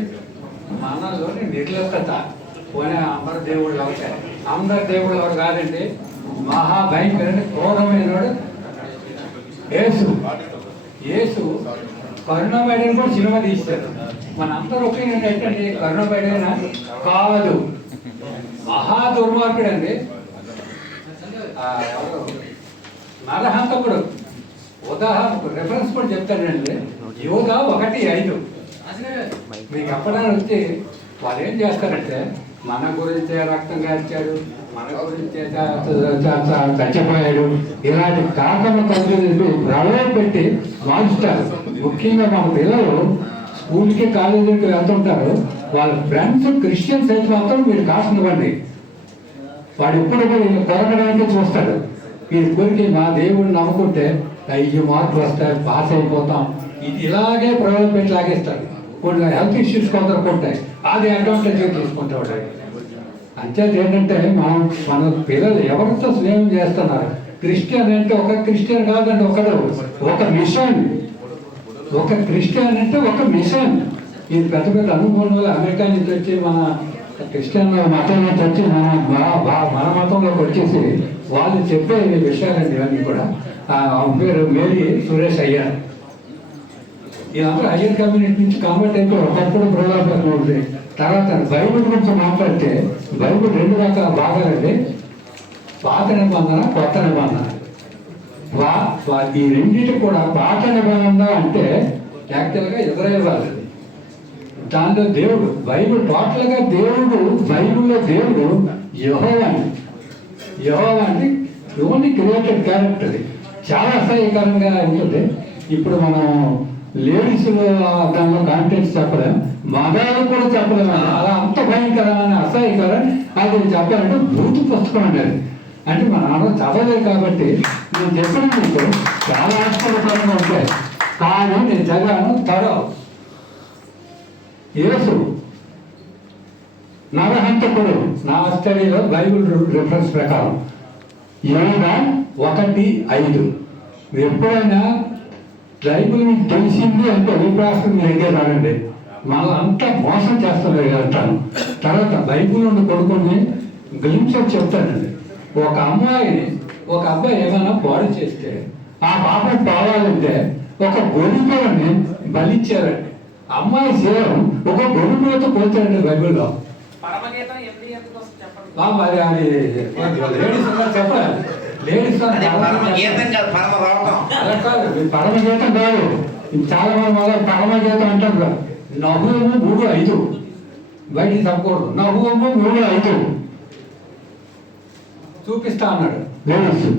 మనలోని నిర్లిప్తత. పోనీ అందరు దేవుళ్ళు అవుతాయి, అందరు దేవుళ్ళు ఎవరు కాదండి. మహాభయంకర క్రోధమైన వాడు యేసు. కరుణామయుడిని కూడా సినిమా తీస్తారు. మన అందరూ ఒపీనియన్ ఏంటండి? కరుణామయుడైనా కాదు, మహా దుర్మార్గుడు అండి. నరహంతకుడు. ఉదాహరణకు రెఫరెన్స్ కూడా చెప్తానండి. యోధా 1:5 మీకు అప్పడానికి వచ్చి వాళ్ళు ఏం చేస్తారంటే మన గురించి రక్తం కాల్చాడు, మన గురించి చచ్చిపోయాడు, ఇలాంటి కాకుండా కలిపి ప్రళయం పెట్టి మార్చుతారు. ముఖ్యంగా మన పిల్లలు స్కూల్కి కాలేజీకి వెళ్తుంటారు, వాళ్ళ ఫ్రెండ్స్ క్రిస్టియన్స్ అయితే మాత్రం మీరు కాసునివ్వండి. వాడు ఎప్పుడు కూడా కొరకడానికి చూస్తాడు. ఈ గురికి మా దేవుడిని నమ్ముకుంటే 5 మార్కులు వస్తాయి, పాస్ అయిపోతాం, ఇది ఇలాగే ప్రయోజనం పెట్టి లాగేస్తాడు. కొన్ని హెల్త్ ఇష్యూస్ కొందరికి ఉంటాయి, అది అడ్వాంటేజ్గా తీసుకుంటాడు. అంచేది ఏంటంటే మన పిల్లలు ఎవరితో స్నేహం చేస్తున్నారు, క్రిస్టియన్ అంటే ఒక క్రిస్టియన్ కాదండి, ఒక మిషన్. ఒక క్రిస్టియన్ అంటే ఒక మిషన్. ఇది పెద్ద పెద్ద అనుభవం వల్ల అమెరికా నుంచి వచ్చి మన క్రిస్టియన్ మతం నుంచి వచ్చి మన మతంలోకి వచ్చేసి వాళ్ళు చెప్పే విషయాలండి ఇవన్నీ కూడా. పేరు మేరీ సురేష్ అయ్యారు. ఇదంతా అయ్యర్ కమ్యూనిటీ నుంచి కన్వర్ట్ అయిపోయి ఒకప్పుడు ప్రజాపతి ఉంది. తర్వాత బైబిల్ గురించి మాట్లాడితే బైబిల్ 2 రకాల భాగాలండి, పాత నిబంధన, కొత్త నిబంధన. ఈ రెండింటి కూడా పాత నిబంధన అంటే యాక్చువల్గా ఇజ్రాయేల్ వాళ్ళది. దాంట్లో దేవుడు బైబిల్ టోటల్గా దేవుడు, బైబిల్లో దేవుడు యెహోవా అంటే ఓన్లీ క్రియేటెడ్ క్యారెక్టర్. చాలా అసహ్యకరంగా ఉంటుంది. ఇప్పుడు మనం లేడీస్ దానిలో కాంటెంట్స్ చెప్పలేం, మగాళ్ళు కూడా చెప్పలేము. అలా అంత భయంకరమైన అసహ్యకరం అది చెప్పాలంటే భూతి పుస్తకం అండి అది. అంటే మన నాన్న చదవలేదు కాబట్టి నేను చెప్పిన మీకు చాలా ఆశ్చర్యకరంగా ఉంటాయి. కానీ నేను చదివాను తరవ యేసు నరహంతకుడు. నా స్టడీలో బైబిల్ రిఫరెన్స్ ప్రకారం యోనా 1:5. ఎప్పుడైనా బైబిల్ మీకు తెలిసింది అంటే అభిప్రాయం దగ్గర రానండి, మళ్ళీ అంతా మోసం చేస్తారు అంటాను. తర్వాత బైబిల్ నుండి కొడుకుని గ్లింప్స్ చెప్తానండి. ఒక అమ్మాయిని ఒక అబ్బాయి ఏమైనా పాడు చేస్తే ఆ పాపం పోవాలంటే ఒక గొర్రెని బలిచ్చారండి. అమ్మాయి శరీరం ఒక గొర్రెతో పోతారండి బైబిల్లో. మరి అది లేడీస్ చెప్పాలి. లేడీస్ అలా కాదు, పరమగీతం కాదు. చాలా మంది మళ్ళీ పరమగీతం అంటారు. నహూము 3:5 బయటికి తప్పకూడదు. నహూము 3:5 చూపిస్తా అన్నాడు. లేడీస్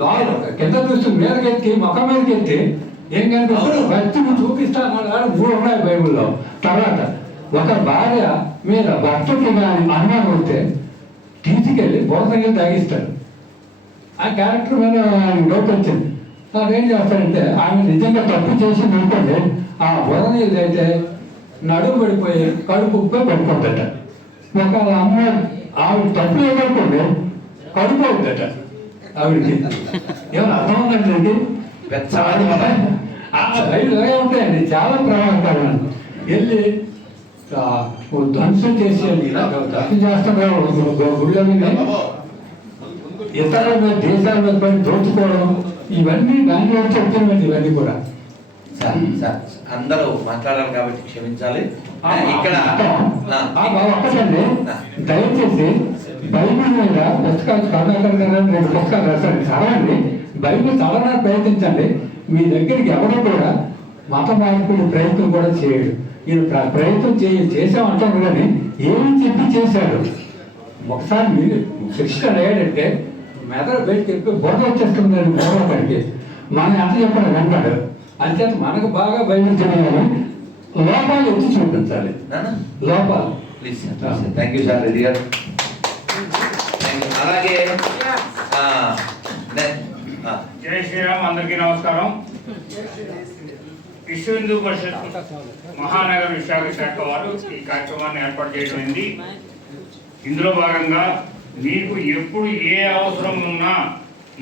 లాయర్ కింద చూస్తూ మీదకెత్తి ముఖం మీదకి ఎత్తి ఏం కనిపిస్తాడు, భక్తులు చూపిస్తా అన్నాడు. 3 ఉన్నాయి బైబిల్లో. తర్వాత ఒక భార్య మీద భర్తకి కానీ అనుమానం వస్తే తీసుకెళ్ళి బురదకి తాగిస్తాడు. ఆ క్యారెక్టర్ మీద డౌట్ వచ్చింది. ఏం చేస్తాడంటే ఆమె నిజంగా తప్పు చేసి అనుకోండి, ఆ బురద నీళ్ళు అయితే నడుము పడిపోయి కడుపు ఉప్పే పడిపోద్దట. ఒకవేళ అమ్మాయి ఆవిడ తప్పు లేదనుకోండి కడుపు అవుద్దట ఆవిడకి. ఏమైనా అర్థం ఉందండి? ఇలాగే ఉంటాయండి, చాలా ప్రమాదకరం. వెళ్ళి ధ్వంసం చేసేది తప్పు చేస్తున్నారు గుళ్ళ మీద, ఇతర దేశాల మీద పని దోచుకోవడం, ఇవన్నీ దానిలో చెప్తున్నాయండి. ఇవన్నీ కూడా అందరూ మాట్లాడాలి కాబట్టి క్షమించాలి. ఇక్కడ ఒక్కటండి, దయచేసి బైబిల్ మీద పుస్తకాలు కరుణాకర్ గారు 2 పుస్తకాలు రాశారు, చదవండి. బైబిల్ చదవడానికి ప్రయత్నించండి. మీ దగ్గరికి ఎవరు కూడా మత మార్పుడు ప్రయత్నం కూడా చేయడు. ఈయన ప్రయత్నం చేసామంటారు కానీ ఏమి చెప్పి చేశాడు. ఒకసారి మీరు క్రిస్టియన్ అయ్యాడంటే మెదడు బయటకి చెప్పి బుర్ర వచ్చేస్తుందండి. బుర్రకి మనం ఎంత చెప్పాలి వెంటాడు. అంచేత మనకు బాగా బైబిల్ తెలియాలి, లోపాలు ఎత్తి చూపించాలి. లోపాలు. థ్యాంక్ యూ సార్ రెడ్డి గారు. అలాగే జై శ్రీరామ్. అందరికీ నమస్కారం. విశ్వ హిందూ పరిషత్ మహానగర విశాఖ శాఖ వారు ఈ కార్యక్రమాన్ని ఏర్పాటు చేయడం. ఇందులో భాగంగా మీకు ఎప్పుడు ఏ అవసరం ఉన్నా,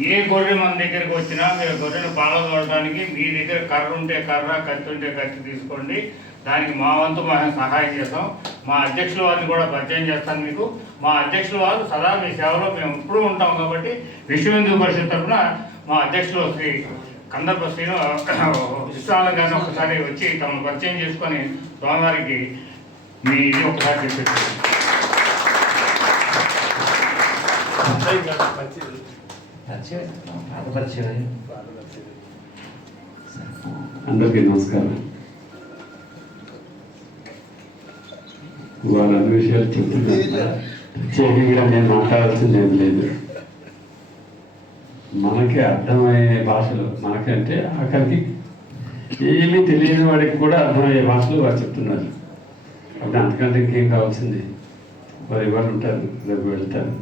ఏ గొర్రె మన దగ్గరికి వచ్చినా మీరు గొర్రెను పాల్గొనడానికి మీ దగ్గర కర్ర ఉంటే కర్ర, కత్తి ఉంటే కత్తి తీసుకోండి. దానికి మా వంతు మేము సహాయం చేస్తాం. మా అధ్యక్షుల వారిని కూడా పరిచయం చేస్తాను మీకు. మా అధ్యక్షుల వారు సదా మీ సేవలో మేము ఎప్పుడూ ఉంటాం కాబట్టి విశ్వ హిందూ పరిషత్ తరఫున మా అధ్యక్షులు శ్రీ కందర్ప శ్రీను విశ్రాల గారిని ఒకసారి వచ్చి తమను పరిచయం చేసుకొని స్వామివారికి మీ ఇది ఒకసారి చెప్పేసి అందరికీ నమస్కారం. వాళ్ళ అన్ని విషయాలు చెప్తున్నారు, ప్రత్యేకంగా నేను మాట్లాడాల్సింది ఏం లేదు. మనకి అర్థమయ్యే భాషలు, మనకంటే అక్కడికి ఏమీ తెలియని వాడికి కూడా అర్థమయ్యే భాషలు వారు చెప్తున్నారు. అప్పుడు అంతకంటే ఇంకేం కావాల్సింది. వారు ఇవాళ ఉంటారు, రేపు వెళ్తారు.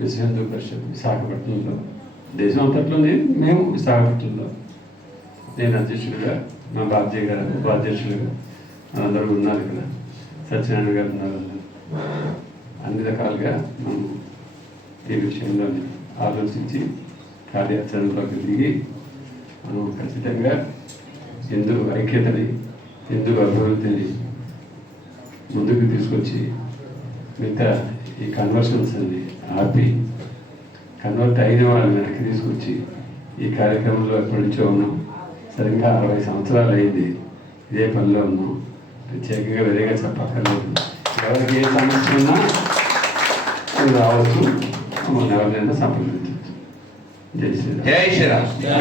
విశ్వ హిందూ పరిషత్ విశాఖపట్నంలో, దేశం అంతట్లోనే, మేము విశాఖపట్నంలో. నేను అధ్యక్షుడిగా, మా బాబ్జీ గారు ఉపాధ్యక్షులుగా అందరూ ఉన్నారు ఇక్కడ. సత్యనారాయణ గారు ఉన్నారు. అన్ని రకాలుగా మనం ఈ విషయంలో ఆలోచించి కార్యాచరణలోకి దిగి మనం ఖచ్చితంగా హిందూ ఐక్యతని, హిందూ అభివృద్ధిని ముందుకు తీసుకొచ్చి మిగతా ఈ కన్వర్షన్స్ అన్ని ఆపి కన్వర్ట్ అయిన వాళ్ళని వెనక్కి తీసుకొచ్చి ఈ కార్యక్రమంలో ఎప్పటి నుంచో ఉన్నాం. సరిగ్గా 60 సంవత్సరాలు అయింది ఇదే పనిలో ఉన్నాం. ప్రత్యేకంగా వేరేగా చెప్పక్కర్లేదు. ఎవరికి ఏ సమస్య ఉన్నా మీరు రావచ్చు, మమ్మల్ని ఎవరినైనా సంప్రదించవచ్చు. జై శ్రీరామ్. జై శ్రీరామ్. జై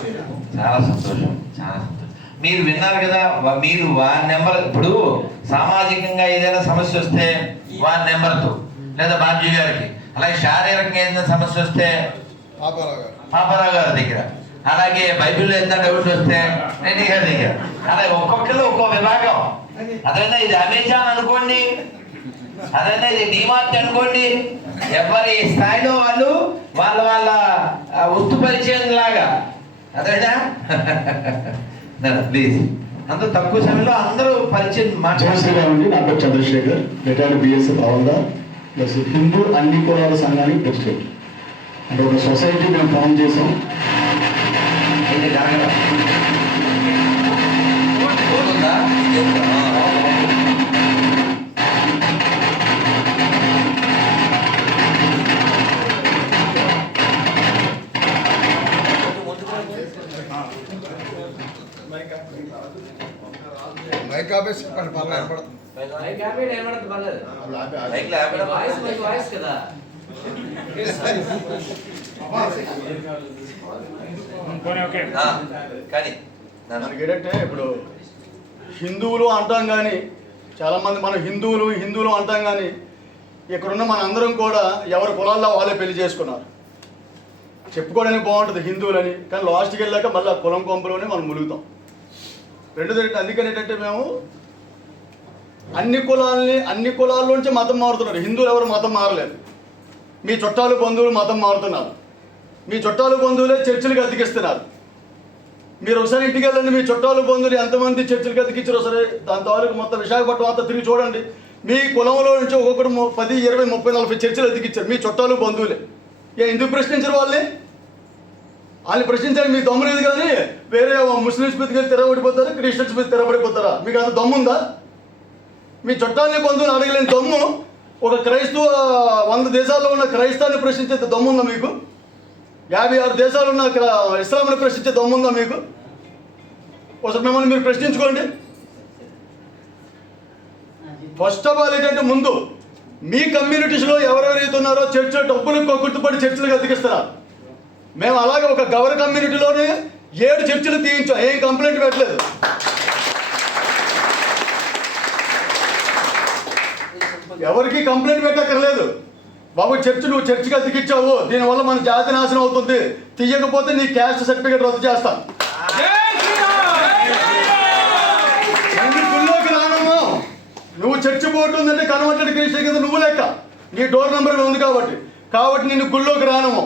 శ్రీరామ్. చాలా సంతోషం, చాలా సంతోషం. మీరు విన్నారు కదా, మీరు వారి నెంబర్, ఇప్పుడు సామాజికంగా ఏదైనా సమస్య వస్తే వారి నెంబర్తో, లేదా బాబ్జీ గారికి, అలాగే శారీరకంగా ఏదైనా సమస్య వస్తే పాపారావు గారి దగ్గర, అలాగే బైబిల్లో ఏదైనా డౌట్ వస్తే రెడ్డి గారి దగ్గర, అలాగే ఒక్కొక్కరు ఒక్కో విభాగం. అదైనా ఇది అమెజాన్ అనుకోండి, అదైనా ఇది డిమార్ట్ అనుకోండి, ఎవరి స్థాయిలో వాళ్ళు వాళ్ళ వాళ్ళ వస్తు పరిచయం లాగా. అదైనా ప్లీజ్ అందరూ తక్కువ సమయంలో అందరూ పరిచయం జయశ్రీరామ్. నా పేరు Chandrashekhar, retired BSF havildar plus Hindu అన్ని కులాల సంఘానికి ప్రెసిడెంట్. అంటే ఒక సొసైటీ మేము ఫామ్ చేసాం. మనకి ఏంటంటే ఇప్పుడు హిందువులు అంటాం కానీ చాలామంది మనం హిందువులు అంటాం కానీ ఇక్కడున్న మన అందరం కూడా ఎవరి కులాల్లో వాళ్ళే పెళ్లి చేసుకున్నారు. చెప్పుకోవడానికి బాగుంటుంది హిందువులని, కానీ లాస్ట్కి వెళ్ళాక మళ్ళీ కులం కొంపలోనే మనం ములుగుతాం. రెండోది అందుకని ఏంటంటే మేము అన్ని కులాల్లోంచి మతం మారుతున్నారు. హిందువులు ఎవరు మతం మారలేదు. మీ చుట్టాలు బంధువులు మతం మారుతున్నారు. మీ చుట్టాలు బంధువులే చర్చిలకు అతికిస్తున్నారు. మీరు ఒకసారి ఇంటికి వెళ్ళండి, మీ చుట్టాలు బంధువులు ఎంతమంది చర్చిలకు అతికించారో సరే దాని తాలూకు మొత్తం విశాఖపట్నం అంతా తిరిగి చూడండి. మీ కులంలో నుంచి ఒక్కొక్కరు 10, 20, 30, 40 చర్చలు అతికిచ్చారు. మీ చుట్టాలు బంధువులే. ఎందుకు ప్రశ్నించరు వాళ్ళని ప్రశ్నించాలి. మీ దమ్ము లేదు. కానీ వేరే ముస్లిమ్స్ మీద తిరగబడిపోతారు, క్రిస్టియన్స్ మీద తిరగబడిపోతారా? మీకు అంత దమ్ముందా? మీ చుట్టాలని బంధువులు అడగలేని దమ్ము ఒక క్రైస్తవ 100 దేశాల్లో ఉన్న క్రైస్తవాన్ని ప్రశ్నించే దమ్ముందా మీకు? 56 దేశాలు ఉన్న ఇస్లాంని ప్రశ్నించే దమ్ముందా మీకు? ఒకసారి మిమ్మల్ని మీరు ప్రశ్నించుకోండి. ఫస్ట్ ఆఫ్ ఆల్ ఏంటంటే ముందు మీ కమ్యూనిటీస్లో ఎవరెవరైతే ఉన్నారో చర్చలు డబ్బులకు గుర్తుపడి చర్చలకు అతికిస్తున్నారు. మేము అలాగే ఒక గౌర కమ్యూనిటీలోనే 7 చర్చలు తీయించాం, ఏం కంప్లైంట్ పెట్టలేదు. ఎవరికి కంప్లైంట్ పెట్టక్కర్లేదు. బాబు నువ్వు చర్చికి అతికిచ్చావు, దీనివల్ల మన జాతి నాశనం అవుతుంది, తీయకపోతే నీ క్యాస్ట్ సర్టిఫికేట్ రద్దు చేస్తాం. గుళ్ళోకి రానమ్మా, నువ్వు చర్చి బోర్డు ఉందంటే కన్వర్టెడ్ క్రిస్టియన్ కింద నువ్వు లెక్క, నీ డోర్ నెంబర్ ఉంది కాబట్టి నిన్ను గుళ్ళోకి రానము.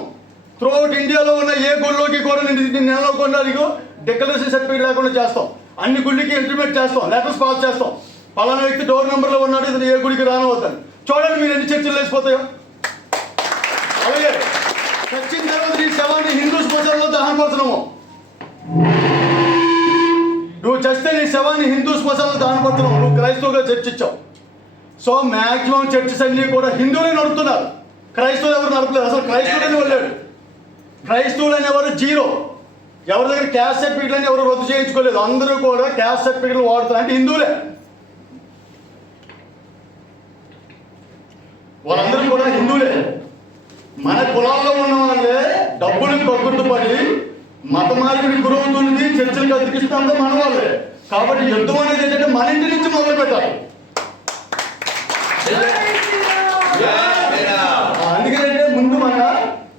త్రూఅవుట్ ఇండియాలో ఉన్న ఏ గుళ్ళోకి కూడా నిన్ను నెలకొండా నీకు డిక్లరేషన్ సర్టిఫికేట్ లేకుండా చేస్తాం. అన్ని గుళ్ళకి ఇంటిమేట్ చేస్తాం, లెటర్స్ పాస్ చేస్తాం. పలానా వ్యక్తి డోర్ నెంబర్లో ఉన్నాడు, ఇతను ఏ గుడికి రానవుతాను. చూడండి మీరు ఎన్ని చర్చలు లేచిపోతాయో. అలాగే చచ్చిన తర్వాత నీ శవాన్ని హిందూ శ్మశానంలో దహనపరచడము. నువ్వు చస్తే నీ శవాన్ని హిందూ శ్మశానంలో దహనపరచడము. నువ్వు క్రైస్తవుగా చర్చిచ్చావు. సో మ్యాక్సిమం చర్చస్ అన్నీ కూడా హిందువులే నడుపుతున్నారు, క్రైస్తవులు ఎవరు నడపలేదు. అసలు క్రైస్తవులని వెళ్ళాడు. క్రైస్తవులు అని ఎవరు జీరో. ఎవరి దగ్గర క్యాస్ట్ సర్టిఫికెట్లు అని ఎవరు రద్దు చేయించుకోలేదు. అందరూ కూడా క్యాస్ట్ సర్టిఫికెట్లు వాడుతున్నారు, అంటే హిందువులే. వాళ్ళందరూ కూడా హిందువులే. మన కులాల్లో ఉన్న వాళ్ళే డబ్బులకు కక్కుర్తుపడి మత మార్పిడి గురవుతుంది, చర్చలకు అతికిస్తుందో మన వాళ్ళే. కాబట్టి యుద్ధం అనేది ఏంటంటే మన ఇంటి నుంచి మొదలు పెట్టాలి. అందుకంటే ముందు మన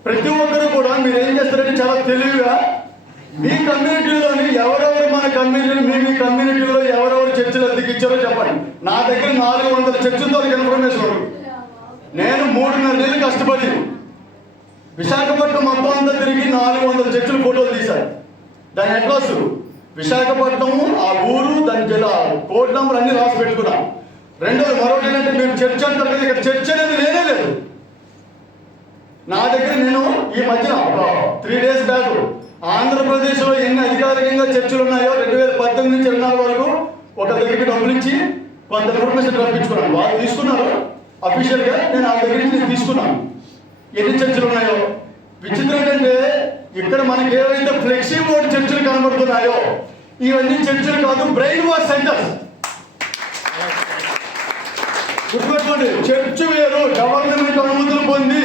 ప్రతి ఒక్కరు కూడా మీరు ఏం చేస్తారంటే చాలా తెలివిగా మీ కమ్యూనిటీలోని ఎవరెవరు మన కమ్యూనిటీ మీ కమ్యూనిటీలో ఎవరెవరు చర్చలు అతికిచ్చారో చెప్పండి. నా దగ్గర 400 చర్చలతో ఇన్ఫర్మేషన్. నేను 3.5 నెలలు కష్టపడి విశాఖపట్నం మొత్తం అంతా తిరిగి 400 చర్చలు ఫోటోలు తీశారు. దాని అడ్రస్ విశాఖపట్నము, ఆ ఊరు, దాని జిల్లా, కోడ్ నెంబర్ అన్ని రాసి పెట్టుకున్నాం. రెండోది మరొకటి ఏంటంటే మీరు చర్చ అంటారు కదా, ఇక్కడ చర్చ అనేది లేనే లేదు. నా దగ్గర నేను ఈ మధ్యన 3 days బ్యాక్ ఆంధ్రప్రదేశ్లో ఎన్ని అధికారికంగా చర్చలు ఉన్నాయో 2018 నుంచి 24 వరకు ఒక దగ్గరికి డబ్బులు ఇచ్చి కొంత ఇన్ఫర్మేషన్ రప్పించుకున్నాను. వాళ్ళు తీసుకున్నారు అఫీషియల్గా, నేను ఆ దగ్గర నుంచి తీసుకున్నాను ఎన్ని చర్చలు ఉన్నాయో. విచిత్రం ఏంటంటే ఇక్కడ మనకి ఏవైతే ఫ్లెక్సీ బోర్డు చర్చలు కనబడుతున్నాయో ఇవన్నీ చర్చలు కాదు, బ్రెయిన్ వాష్ సెంటర్స్. గుర్తుపెట్టుకోండి, చర్చ్ వేరు. గవర్నమెంట్ అనుమతులు పొంది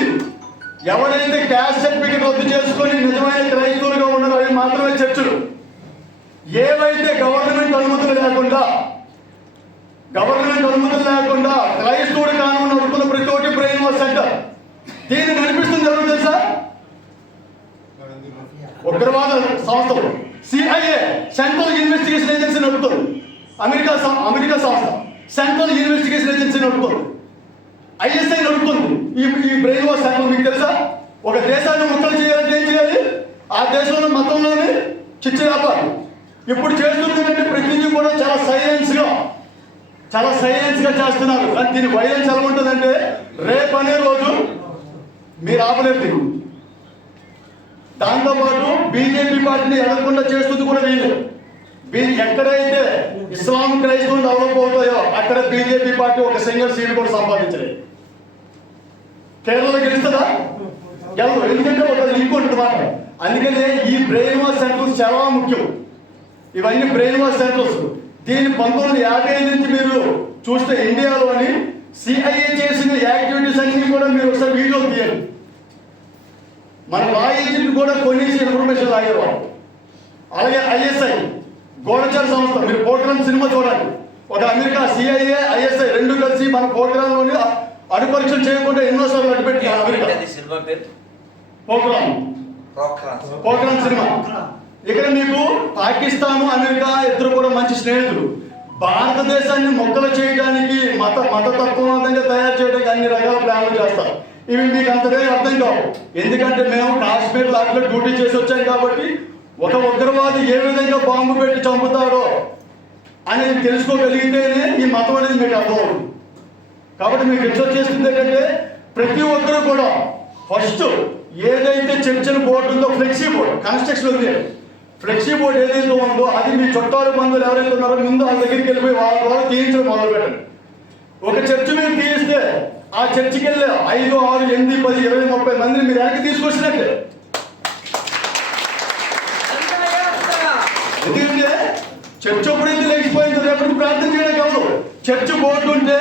ఎవరైతే క్యాస్ట్ సర్టిఫికేట్ రద్దు చేసుకొని నిజమైన క్రైస్తవులుగా ఉన్నారో అవి మాత్రమే చర్చలు. ఏవైతే గవర్నమెంట్ అనుమతులు లేకుండా క్రైస్తవుడు కాను నడుపుతున్న ప్రతి ఒక్కటి బ్రెయిన్ వాష్ సెంటర్. దీన్ని నడిపిస్తుంది ఎవరు తెలుసా? ఉగ్రవాద సంస్థలు. CIA సెంట్రల్ ఇన్వెస్టిగేషన్ ఏజెన్సీ నడుపుతుంది. అమెరికా సంస్థ సెంట్రల్ ఇన్వెస్టిగేషన్ ఏజెన్సీ నడుపుతుంది. ISI నడుపుతుంది ఈ బ్రెయిన్ వాష్ సెంటర్. మీకు తెలుసా? ఒక దేశాన్ని ముక్కలు చేయాలంటే ఏం చేయాలి? ఆ దేశంలో మతంలోనే చిచ్చు వ్యాపారం. ఇప్పుడు చేస్తుంది ఏంటంటే ప్రతిదీ కూడా చాలా సైలెన్స్గా చేస్తున్నారు. కానీ దీని వైలెన్స్ ఎలా ఉంటుందంటే రేపు అనే రోజు మీరు ఆపలేదు. దాంతోపాటు బీజేపీ పార్టీని ఎదగకుండా చేస్తుంది కూడా వీళ్ళు. ఎక్కడైతే ఇస్లాం క్రైస్తవులు డెవలప్ అవుతాయో అక్కడ బీజేపీ పార్టీ ఒక సింగిల్ సీట్ కూడా సంపాదించలేదు. కేరళ గెలుస్తుందా? గెలదు. ఎందుకంటే ఒక లింక్ ఉంటుంది మాట. అందుకనే ఈ బ్రెయిన్ వాష్ సెంటర్స్ చాలా ముఖ్యం. ఇవన్నీ బ్రెయిన్ వాష్ సెంటర్స్. దీన్ని 1955 నుంచి మీరు చూస్తే ఇండియాలోని CIA చేసిన యాక్టివిటీస్ అన్ని కూడా మీరు ఒకసారి వీడియో తీయండి. మన లా ఏజెంట్ కూడా కొనేసి ఇన్ఫర్మేషన్ లాగేవాడు. అలాగే ISI గోడచార సంస్థ. మీరు పోర్ట్రాన్ సినిమా చూడండి. ఒక అమెరికా CIA ISI రెండు కలిసి మన పోర్ట్రాన్లోని అణు పరీక్షలు చేయకుండా ఎన్నోసార్లు అడ్డుపెట్టి అమెరికా పోర్ట్రాన్ సినిమా. ఇక్కడ మీకు పాకిస్తాను అమెరికా ఇద్దరు కూడా మంచి స్నేహితులు. భారతదేశాన్ని మొక్కలు చేయడానికి మత తత్వవంతంగా తయారు చేయడానికి అన్ని రకాల ప్లాన్లు చేస్తారు. ఇవి మీకు అంతగా అర్థం కావు. ఎందుకంటే మేము కాశ్మీర్ లాట్లో డ్యూటీ చేసి వచ్చాం కాబట్టి ఒక ఉగ్రవాది ఏ విధంగా బాంబు పెట్టి చంపుతాడో అనేది తెలుసుకోగలిగితేనే ఈ మతం అనేది మీకు అర్థమవుతుంది. కాబట్టి మీకు రిసర్చ్ చేస్తుంది ఏంటంటే ప్రతి ఒక్కరూ కూడా ఫస్ట్ ఏదైతే చర్చల బోర్డు ఉందో ఫ్లెక్సీ బోర్డు కన్స్ట్రక్షన్ ఉంది. ఫ్లెక్సీ బోర్డు ఏదైతే ఉందో అది మీ చుట్టాలు బంధువులు ఎవరైతే ఉన్నారో ముందు వాళ్ళ దగ్గరికి వెళ్ళిపోయి వాళ్ళ ద్వారా తీయించడం మొదలు పెట్టండి. ఒక చర్చ్ మీరు తీయిస్తే ఆ చర్చికి వెళ్ళి 5, 6, 8, 10, 20, 30 మందిని మీరు వెనక్కి తీసుకొచ్చినట్టే. ఎందుకంటే చర్చ్ ఎప్పుడైతే లేచిపోయిందో రేపటి ప్రార్థన చేయడానికి కాదు. చర్చ్ బోర్డు ఉంటే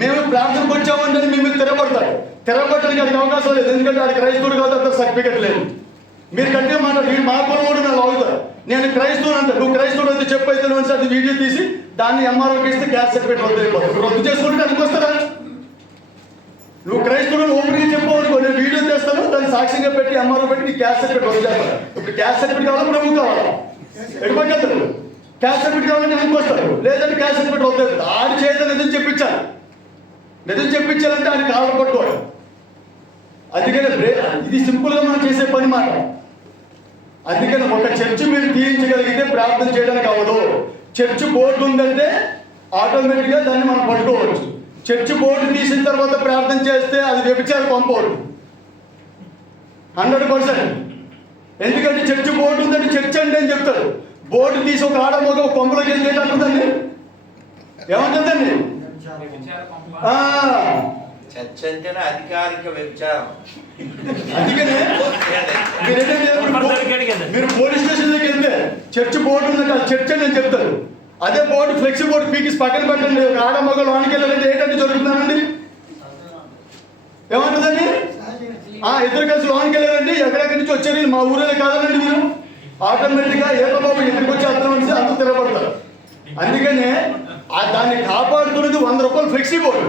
మేము ప్రార్థనకు వచ్చామంటే మేము తిరగబడతాడు. తిరగబట్టడానికి అది అవకాశం లేదు. ఎందుకంటే అది క్రైస్తవుడు కాదు, అంత సర్టిఫికెట్ లేదు. మీరు కట్టే మాట వీడు మా కొనుగోడు నాకు అవుతారు. నేను క్రైస్తవుడు అంటే నువ్వు క్రైస్తవుడు అంటే చెప్పైతే అది వీడియో తీసి దాన్ని MROకి ఇస్తే క్యాస్ట్ సర్టిఫికెట్ రద్దు అయిపోతుంది. రద్దు చేసుకుంటే దానికి వస్తారా? నువ్వు క్రైస్తవుడు ఓపెన్గా చెప్పవనుకో, నేను వీడియో చేస్తాను, దాన్ని సాక్ష్యంగా పెట్టి MRO పెట్టి నీ క్యాస్ట్ సర్టిఫికెట్ రద్దు చేస్తాను. ఇప్పుడు క్యాస్ట్ సర్టిఫికెట్ కావాలా ప్రభుత్వం కావాలా? ఎటుపక్కలు క్యాస్ట్ సర్టిఫికెట్ కావాలంటే ఎందుకు వస్తారు? లేదంటే క్యాస్ట్ సర్టిఫికెట్ రద్దు అవుతుంది. ఆడి చేత నిజం చెప్పించాలి. నిజం చెప్పించాలంటే ఆయన కాళ్ళు పట్టుకోవాలి. అందుకని ఇది సింపుల్గా మనం చేసే పని మాట. అందుకని ఒక చర్చ్ మీరు తీయించగలిగితే ప్రార్థన చేయడానికి అవ్వదు. చర్చ్ బోర్డు ఉందంటే ఆటోమేటిక్గా దాన్ని మనం పట్టుకోవచ్చు. చర్చ్ బోర్డు తీసిన తర్వాత ప్రార్థన చేస్తే అది వ్యభిచారం పంపవద్దు 100%. ఎందుకంటే చర్చ్ బోర్డు ఉందంటే చర్చ్ అంటే అని చెప్తారు. బోర్డు తీసి ఒక ఆడ మగ కొంపలోకి వెళ్తే ఏంటంటుందండి? ఏమంటుందండి? చర్చ అంటేనే అధికారిక వ్యభిచారం. అందుకనే మీరు పోలీస్ స్టేషన్ దగ్గరికి వెళ్తే చర్చ్ బోర్డు ఉందంటే చర్చ్ అని నేను చెప్తారు. అదే బోర్డు ఫ్లెక్సీ బోర్డు పీకిసి పక్కన పెట్టండి. ఆడ మగ లోనికి వెళ్ళాలంటే ఏంటంటే జరుగుతున్నానండి? ఏమంటుందండి? ఇద్దరు కలిసి లోనికి వెళ్ళారండి. ఎక్కడెక్కడి నుంచి వచ్చారు? మా ఊరేనే కాదండి. మీరు ఆటోమేటిక్గా ఏదో బాబు ఎక్కడికి వచ్చి అర్థం అంటే అంత తిరగబడతారు. అందుకనే దాన్ని కాపాడుతున్నది 100 రూపాయలు ఫ్లెక్సీ బోర్డు.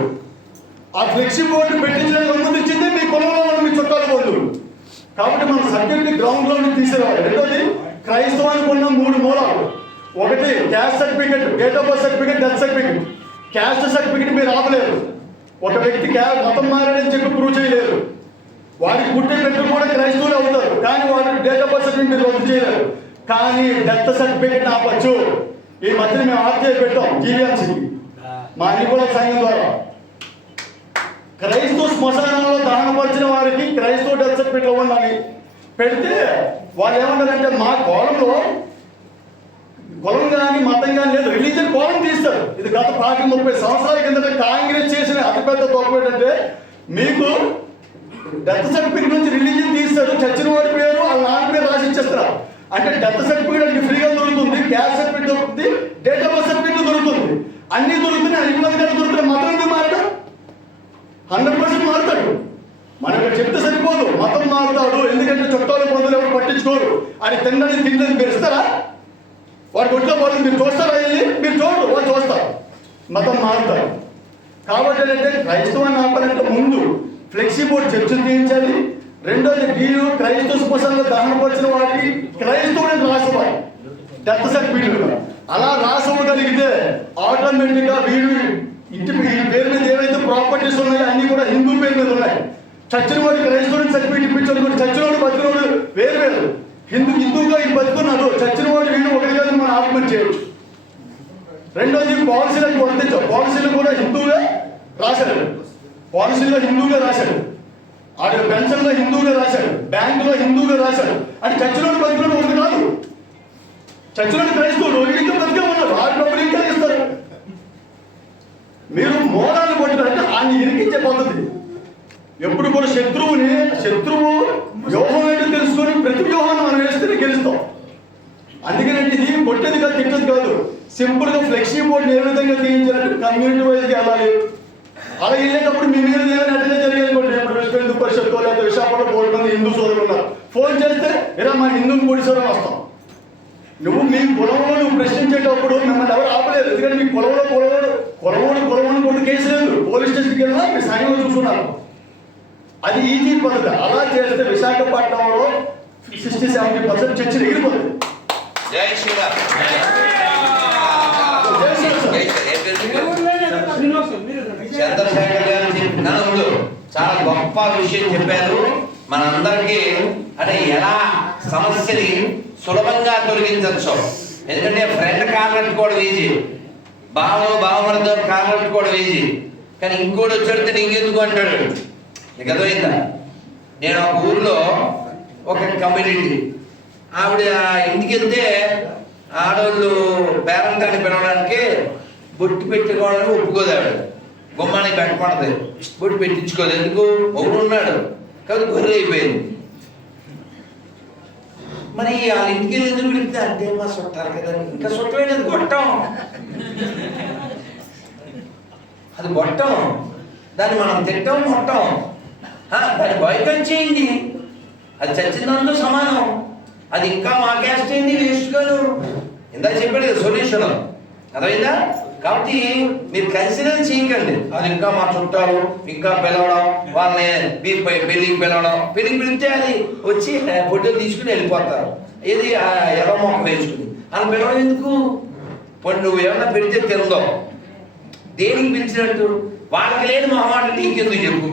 ఆ ఫ్లెక్సీ బోర్డు పెట్టించడానికి అనుమతించింది మీ కులంలో ఉన్న మీ చుట్టాల బంధువులు. కాబట్టి మన సబ్జెక్ట్ని గ్రౌండ్లో తీసుకురావాలి. రెండోది క్రైస్తవానికి ఉన్న 3 మూలాలు. ఒకటి caste certificate, date of birth certificate, death certificate. Caste certificate మీరు ఆపలేరు. ఒక వ్యక్తి మతం మారని చెప్పి ప్రూవ్ చేయలేరు. వాడికి పుట్టే పెట్టు కూడా క్రైస్తవులు అవుతారు, కానీ వాడికి డేట్ ఆఫ్ బర్త్ సర్టిఫికెట్ మీరు రద్దు చేయలేరు. కానీ డెత్ సర్టిఫికెట్ ఆపచ్చు. ఈ మధ్యన మేము ఆర్టీఐ పెట్టాం GVMC మా నిపుణుల సంఘం ద్వారా. క్రైస్తవ శ్మశానంలో దహనపరిచిన వారికి క్రైస్తవ డెత్ సర్టిఫికేట్ ఇవ్వండి అని పెడితే వాళ్ళు ఏమన్నారంటే మా కోలంలో కులం కానీ మతం కానీ లేదు, రిలీజియన్ కోలం తీస్తారు. ఇది గత 30 సంవత్సరాల కిందట కాంగ్రెస్ చేసిన అతిపెద్ద తప్పు ఏంటంటే మీకు డెత్ సర్టిఫికేట్ నుంచి రిలీజియన్ తీస్తారు, చచ్చిన వాడి పేరు వాళ్ళ నాన్న పేరు రాసి ఇచ్చేస్తారు. అంటే డెత్ సర్టిఫికేట్ ఫ్రీగా దొరుకుతుంది, క్యాస్ట్ సర్టిఫికేట్ దొరుకుతుంది, డేట్ ఆఫ్ బర్త్ సర్టిఫికేట్ దొరుకుతుంది, అన్ని దొరుకుతున్నాయి. అన్ని మంది కానీ దొరుకుతున్నాయి. మతం ఎందుకు మారడం? 100% మారుతాడు. మనం ఇక్కడ చెప్తే సరిపోదు, మతం మారుతాడు. ఎందుకంటే చుట్టాలు పొందులు ఎవరు పట్టించుకోరు. అని తినడానికి మీరు ఇస్తారా? వాడు కొట్లో పోతుంది, మీరు చూస్తారా? వెళ్ళి మీరు చూడరు, వాళ్ళు చూస్తారు. మతం మారుతారు. కాబట్టి ఏంటంటే క్రైస్తవాన్ని ఆపాలంటే ముందు ఫ్లెక్సీ బోర్డు చర్చలు తీయించాలి. రెండోది వీరు క్రైస్తవ శ్మశానంలో దహనపరిచిన వారికి క్రైస్తవుని రాసేవారు డెత్ సర్టిఫికేట్. అలా రాసవగలిగితే ఆటోమేటిక్గా వీడు ఇంటి పేరు మీద ఏవైతే ప్రాపర్టీస్ ఉన్నాయో అన్ని కూడా హిందూ పేరు మీద ఉన్నాయి. చచ్చిన వాడు క్రైస్తవుడికి సర్టిఫికేట్ ఇప్పించాడు. చచ్చిన వాడు బతికినోడు వేరు వేరు. హిందూగా ఈ బతుకున్నాడు, చచ్చిన వాడు వీడు ఒకటి కాదు మనం ఆర్గ్యుమెంట్ చేయొచ్చు. రెండోది పాలసీలకు వర్తించాం. పాలసీలు కూడా హిందూగా రాశాడు, పాలసీలో హిందూగా రాశాడు, ఆడ పెన్షన్లో హిందూగా రాశాడు, బ్యాంకులో హిందూగా రాశాడు. అంటే చచ్చినోడు బతికినోడు ఒకటి కాదు. చచ్చినోడు క్రైస్తవుడు ఇంకా బతికే ఉన్నాడు, ఆరు డబ్బులు ఇంకా ఇస్తారు. మీరు మోడాన్ని కొట్టినారంటే ఆయన ఇరికించే పద్ధతి. ఎప్పుడు కూడా శత్రువు వ్యూహం ఏంటో తెలుసుకొని ప్రతి వ్యూహాన్ని మనం వేస్తే గెలుస్తాం. అందుకనంటే ఇది కొట్టేది కాదు, తిట్టేది కాదు. సింపుల్ గా ఫ్లెక్సీ బోర్డు ఏ విధంగా తీయించాలంటే కమ్యూనిటీ వైజ్ గా వెళ్ళాలి. అలా వెళ్ళేటప్పుడు మీ మీద ఏమైనా అట్లనే జరిగేది. ఇప్పుడు విశ్వ హిందూ పరిషత్తు లేదా విశాఖపట్నం బోర్డు మంది హిందూ సోదరులు ఉన్నారు, ఫోన్ చేస్తే ఇలా మా హిందూని పొడిసారని వస్తాం. నువ్వు మీ కులంలో నువ్వు ప్రశ్నించేటప్పుడు మిమ్మల్ని ఎవరు ఆపలేదు. ఎందుకంటే మీ కులంలో కులమోడు కొడుకు కేసు లేదు. పోలీస్ స్టేషన్కి వెళ్ళినా మీ సాయంలో చూసుకున్నారు. అది ఈజీ పద్ధతి. అలా చేస్తే విశాఖపట్నంలో 60-70% చర్చలు ఎగిరిపోతుంది. జై శ్రీరామ్. చంద్రశేఖర్ గారు చెప్పినప్పుడు చాలా గొప్ప విషయం చెప్పారు మనందరికీ. అంటే ఎలా సమస్యని సులభంగా తొలగించవచ్చు. ఎందుకంటే ఫ్రెండ్ కారణట్టుకోవడం ఈజీ, బావమరితో కారణట్టుకోవడం ఈజీ. కానీ ఇంకోటి వచ్చేడితే నీకెందుకు అంటాడు. నీకు అర్థమైందా? నేను ఒక ఊర్లో ఒక కమ్యూనిటీ ఆవిడ ఇంటికి వెళ్తే ఆడవాళ్ళు పేరెంటాన్ని పిలవడానికి బొట్టు పెట్టుకోవడానికి ఒప్పుకోదు. ఆవిడ గుమ్మానికి పెట్టకూడదు, బొట్టు పెట్టించుకోదు. ఎందుకు? ఒకడు ఉన్నాడు కాబట్టి గొర్రె అయిపోయింది. మరి వాళ్ళ ఇంటికి వెళ్ళి ఎందుకు పిలిస్తే అంటే మా చుట్టారు కదా. ఇంకా చుట్టమైనది గొట్టం, అది గొట్టం. దాన్ని మనం తిట్టం కొట్టం, దాన్ని బాయ్కట్ చేయండి. అది చచ్చిందంతో సమానం. అది ఇంకా మా క్యాస్ట్ అయింది వేస్ట్ కాదు. ఇందాక చెప్పాడు కదా సొల్యూషన్, అర్థమైందా? కాబట్టి మీరు కన్సిడర్ చేయకండి. అది ఇంకా మా చుట్టాలు ఇంకా పిలవడం, వాళ్ళని మీరు పెళ్ళికి పిలిస్తే అది వచ్చి ఫోటోలు తీసుకుని వెళ్ళిపోతారు. ఇది ఎర్ర మొక్క వేసుకుని అలా పిలవడం ఎందుకు? ఇప్పుడు నువ్వు ఏమన్నా పెడితే తిందో దేనికి పిలిచినట్టు? వాళ్ళకి లేని మొహమాట నీకెందుకు చెప్పు,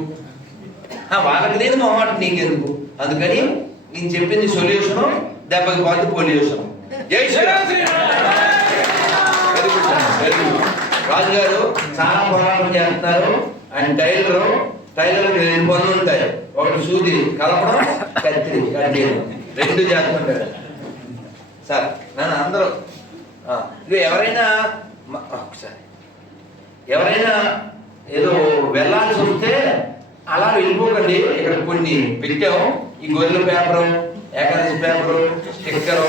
వాళ్ళకి లేని మొహమాట నీకెందుకు? అందుకని నేను చెప్పింది సొల్యూషను, దెబ్బకి పోతే పొల్యూషన్. జై శ్రీరామ్. రాజు గారు చాలా పోరాటం చేస్తున్నారు. ఆయన టైలర్ 2 పనులు ఉంటాయి. ఒకటి సూది కలపడం, కత్తిరి కట్టేయడం, 2 చేస్తుంటాడు సార్. నన్ను అందరూ ఎవరైనా ఒకసారి ఎవరైనా ఏదో వెళ్ళాల్సి వస్తే అలా వెళ్ళిపోకండి. ఇక్కడ కొన్ని పెట్టాము, ఈ గొర్రెల పేపరు, ఏకాదశి పేపరు, స్టిక్కరు.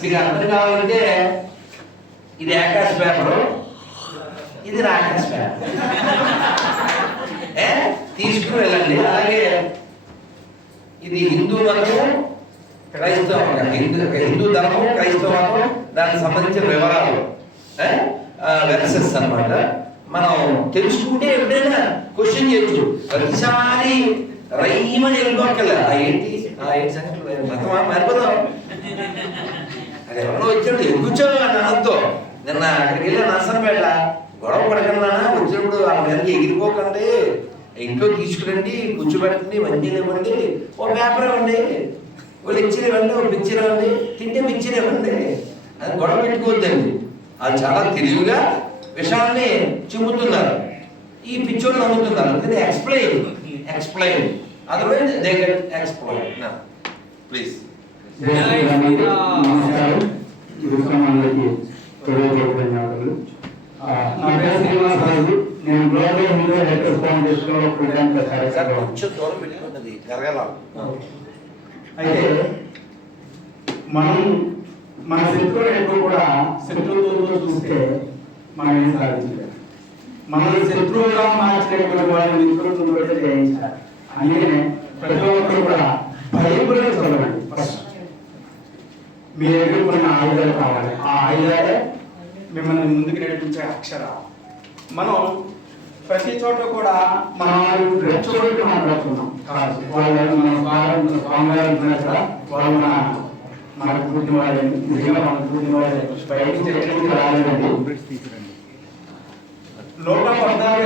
మీకు అర్థం కావాలంటే ఇది ఏకాదశి పేపరు, ఇది రాకాశ పేపర్. తీసుకుని వెళ్ళండి. అలాగే ఇది హిందూ మతం, క్రైస్తవ హిందూ ధర్మం, క్రైస్తవ మతం, దానికి సంబంధించిన వివరాలు వెర్సెస్ అన్నమాట. మనం తెలుసుకుంటే ఎప్పుడైనా క్వశ్చన్ చేయొచ్చు. ప్రతిసారి రైమని వెళ్ళిపోకల్లా ఏంటి మతమా మరిపోదాం. అది ఎవరో వచ్చాడు ఎగ్గుచ్చో అని అనొద్దు. నిన్న అక్కడికి వెళ్ళి నర్సంపేట గొడవ పడకుండా వచ్చినప్పుడు వాళ్ళ మీదకి ఎగిరిపోకండి, ఇంట్లో తీసుకురండి, కూర్చోబెట్టండి, మంచిగా ఇవ్వండి, ఓ పేపర్ ఇవ్వండి, ఓ లెక్చర్ ఇవ్వండి, ఓ పిక్చర్ ఇవ్వండి, తింటే పిక్చర్ ఇవ్వండి. అది గొడవ పెట్టుకోవద్దండి. అది చాలా తెలివిగా విషయాన్ని చిమ్ముతున్నారు. ఈ పిచ్చోళ్ళు నమ్ముతున్నారు. Explain otherwise they get explain. Please. నమస్కారం. గురుస్వాములకి ధన్యవాదాలు. నా పేరు శ్రీనివాసరాజు. నేను గ్లోబల్ హిందూ హెల్త్ ఫౌండేషన్ లో ప్రజెంట్ కార్యక్రమం. కొంచెం దూరం పెట్టుకున్నది జరగాల. అయితే మనం మన శత్రువులు ఎప్పుడు కూడా శత్రువులతో చూస్తే మనం ఏం సాధించలేదు. మన శత్రువుగా మార్చినటువంటి వాళ్ళని మిత్రులతో జయించాలి. అందుకనే ప్రతి ఒక్కరు కూడా బైబిల్ చదవండి. ఫస్ట్ మీ దగ్గర కొన్ని ఆయుధాలు కావాలి. ఆ ఆయుధాలే మిమ్మల్ని ముందుకు నడిపించే అక్షరాలు. మనం ప్రతి చోట కూడా మనం రెచ్చగొట్టి మాట్లాడుతున్నాం. వాళ్ళు మన స్వామివారు వాళ్ళు మనకు పుట్టిన వాళ్ళే, నిజంగా మనకు పుట్టిన వాళ్ళే. బయట నుంచి ఎక్కడి నుంచి రాలేదండి. 114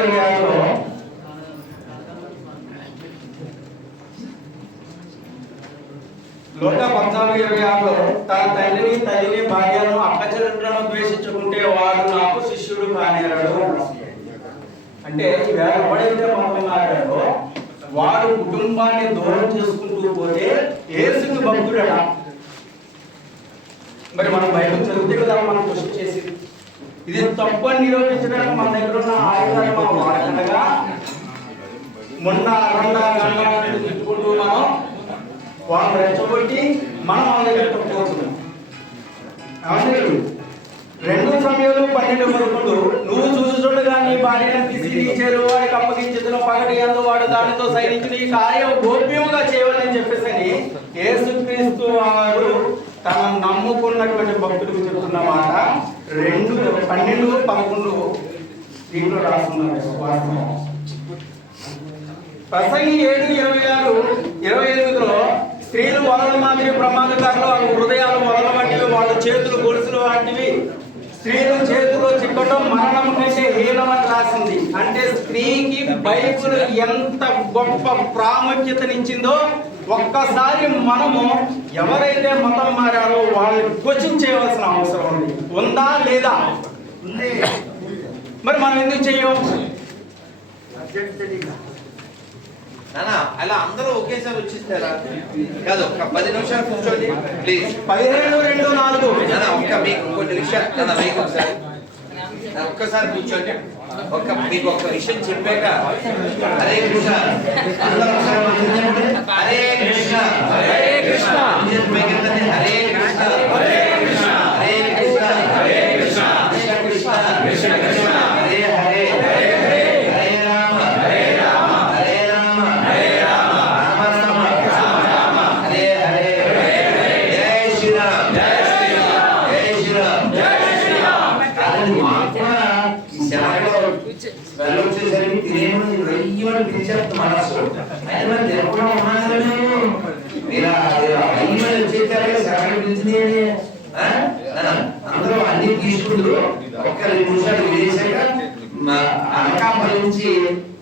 114:26 తన తల్లిని భార్యను అక్కచెల్లెలను ద్వేషించుకుంటే వాడు నాకు శిష్యుడు కానేరాడు. అంటే ఎవడైతే మతం మారాడో వాడు కుటుంబాన్ని దూరం చేసుకుంటూ పోతే యేసుకి భక్తుడట. మరి మనం బైబిల్ చదివితే కదా మనం క్వశ్చన్ చేసి ఇది తప్పు అని నిరూపించడానికి మన దగ్గర ఉన్న ఆయుధాలు మనం వాడకుండా మొన్న తిట్టుకుంటూ మనం వాళ్ళు రెచ్చగొట్టి మనం వాళ్ళ దగ్గర పోతున్నాం. 2 సమయంలో 12:11 నువ్వు చూసుచుండగా నీ భార్యను తీసి నీ చేరు వాడికి అప్పగించిన పగటి యందు వాడు దానితో సైనించిన ఈ కార్యం గోప్యముగా చేయవాలని చెప్పేసి యేసుక్రీస్తు వారు తన నమ్ముకున్నటువంటి భక్తులకు చెప్తున్న మాట 2:12-11 దీంట్లో రాస్తున్నారు. ప్రసంగి 7:26-28 స్త్రీలు వలల మాదిరి ప్రమాదకారులు, వాళ్ళ హృదయాలు వలల వంటివి, వాళ్ళ చేతులు గొలుసులు వంటివి, స్త్రీలు చేతుల్లో చిక్కటం మరణం కంటే హీనమని రాసింది. అంటే స్త్రీకి బైబిల్ ఎంత గొప్ప ప్రాముఖ్యతనిచ్చిందో ఒక్కసారి మనము ఎవరైతే మతం మారారో వాళ్ళని క్వశ్చన్ చేయవలసిన అవసరం ఉంది. ఉందా లేదా? ఉంది. మరి మనం ఎందుకు చెయ్యం? అలా అందరూ ఒకేసారి వచ్చిస్తారా? కాదు, ఒక 10 నిమిషాలు కూర్చోండి ప్లీజ్. 17:2-4 ఒక్క మీకు కొన్ని విషయాలు మీకు ఒక్కసారి కూర్చోండి. మీకు ఒక విషయం చెప్పాక హరే కృష్ణ అందరూ హరే కృష్ణ హరే కృష్ణ హరే కృష్ణ హరే కృష్ణ హరే కృష్ణ హరే కృష్ణ కృష్ణ కృష్ణ కృష్ణ కృష్ణ హరే హరే హరే రామ హరే రామ హరే రామ హరే రామ రామ రామ హరే హరే జై శ్రీరామ్ జై శ్రీరామ్ జై శ్రీరామ్ జై శ్రీరామ్. వెళ్ళొచ్చేసరికి తినేమని రయ్యమని పిలిచేస్తా మనసు ఆయన తిరగడం ఉన్నాను మీరు అయ్యమని వచ్చేసారు సరళ పిలిచింది అందరూ అన్ని తీసుకుంటూ ఒక్క 2 నిమిషాలు వేసాక అనకాపల్లి నుంచి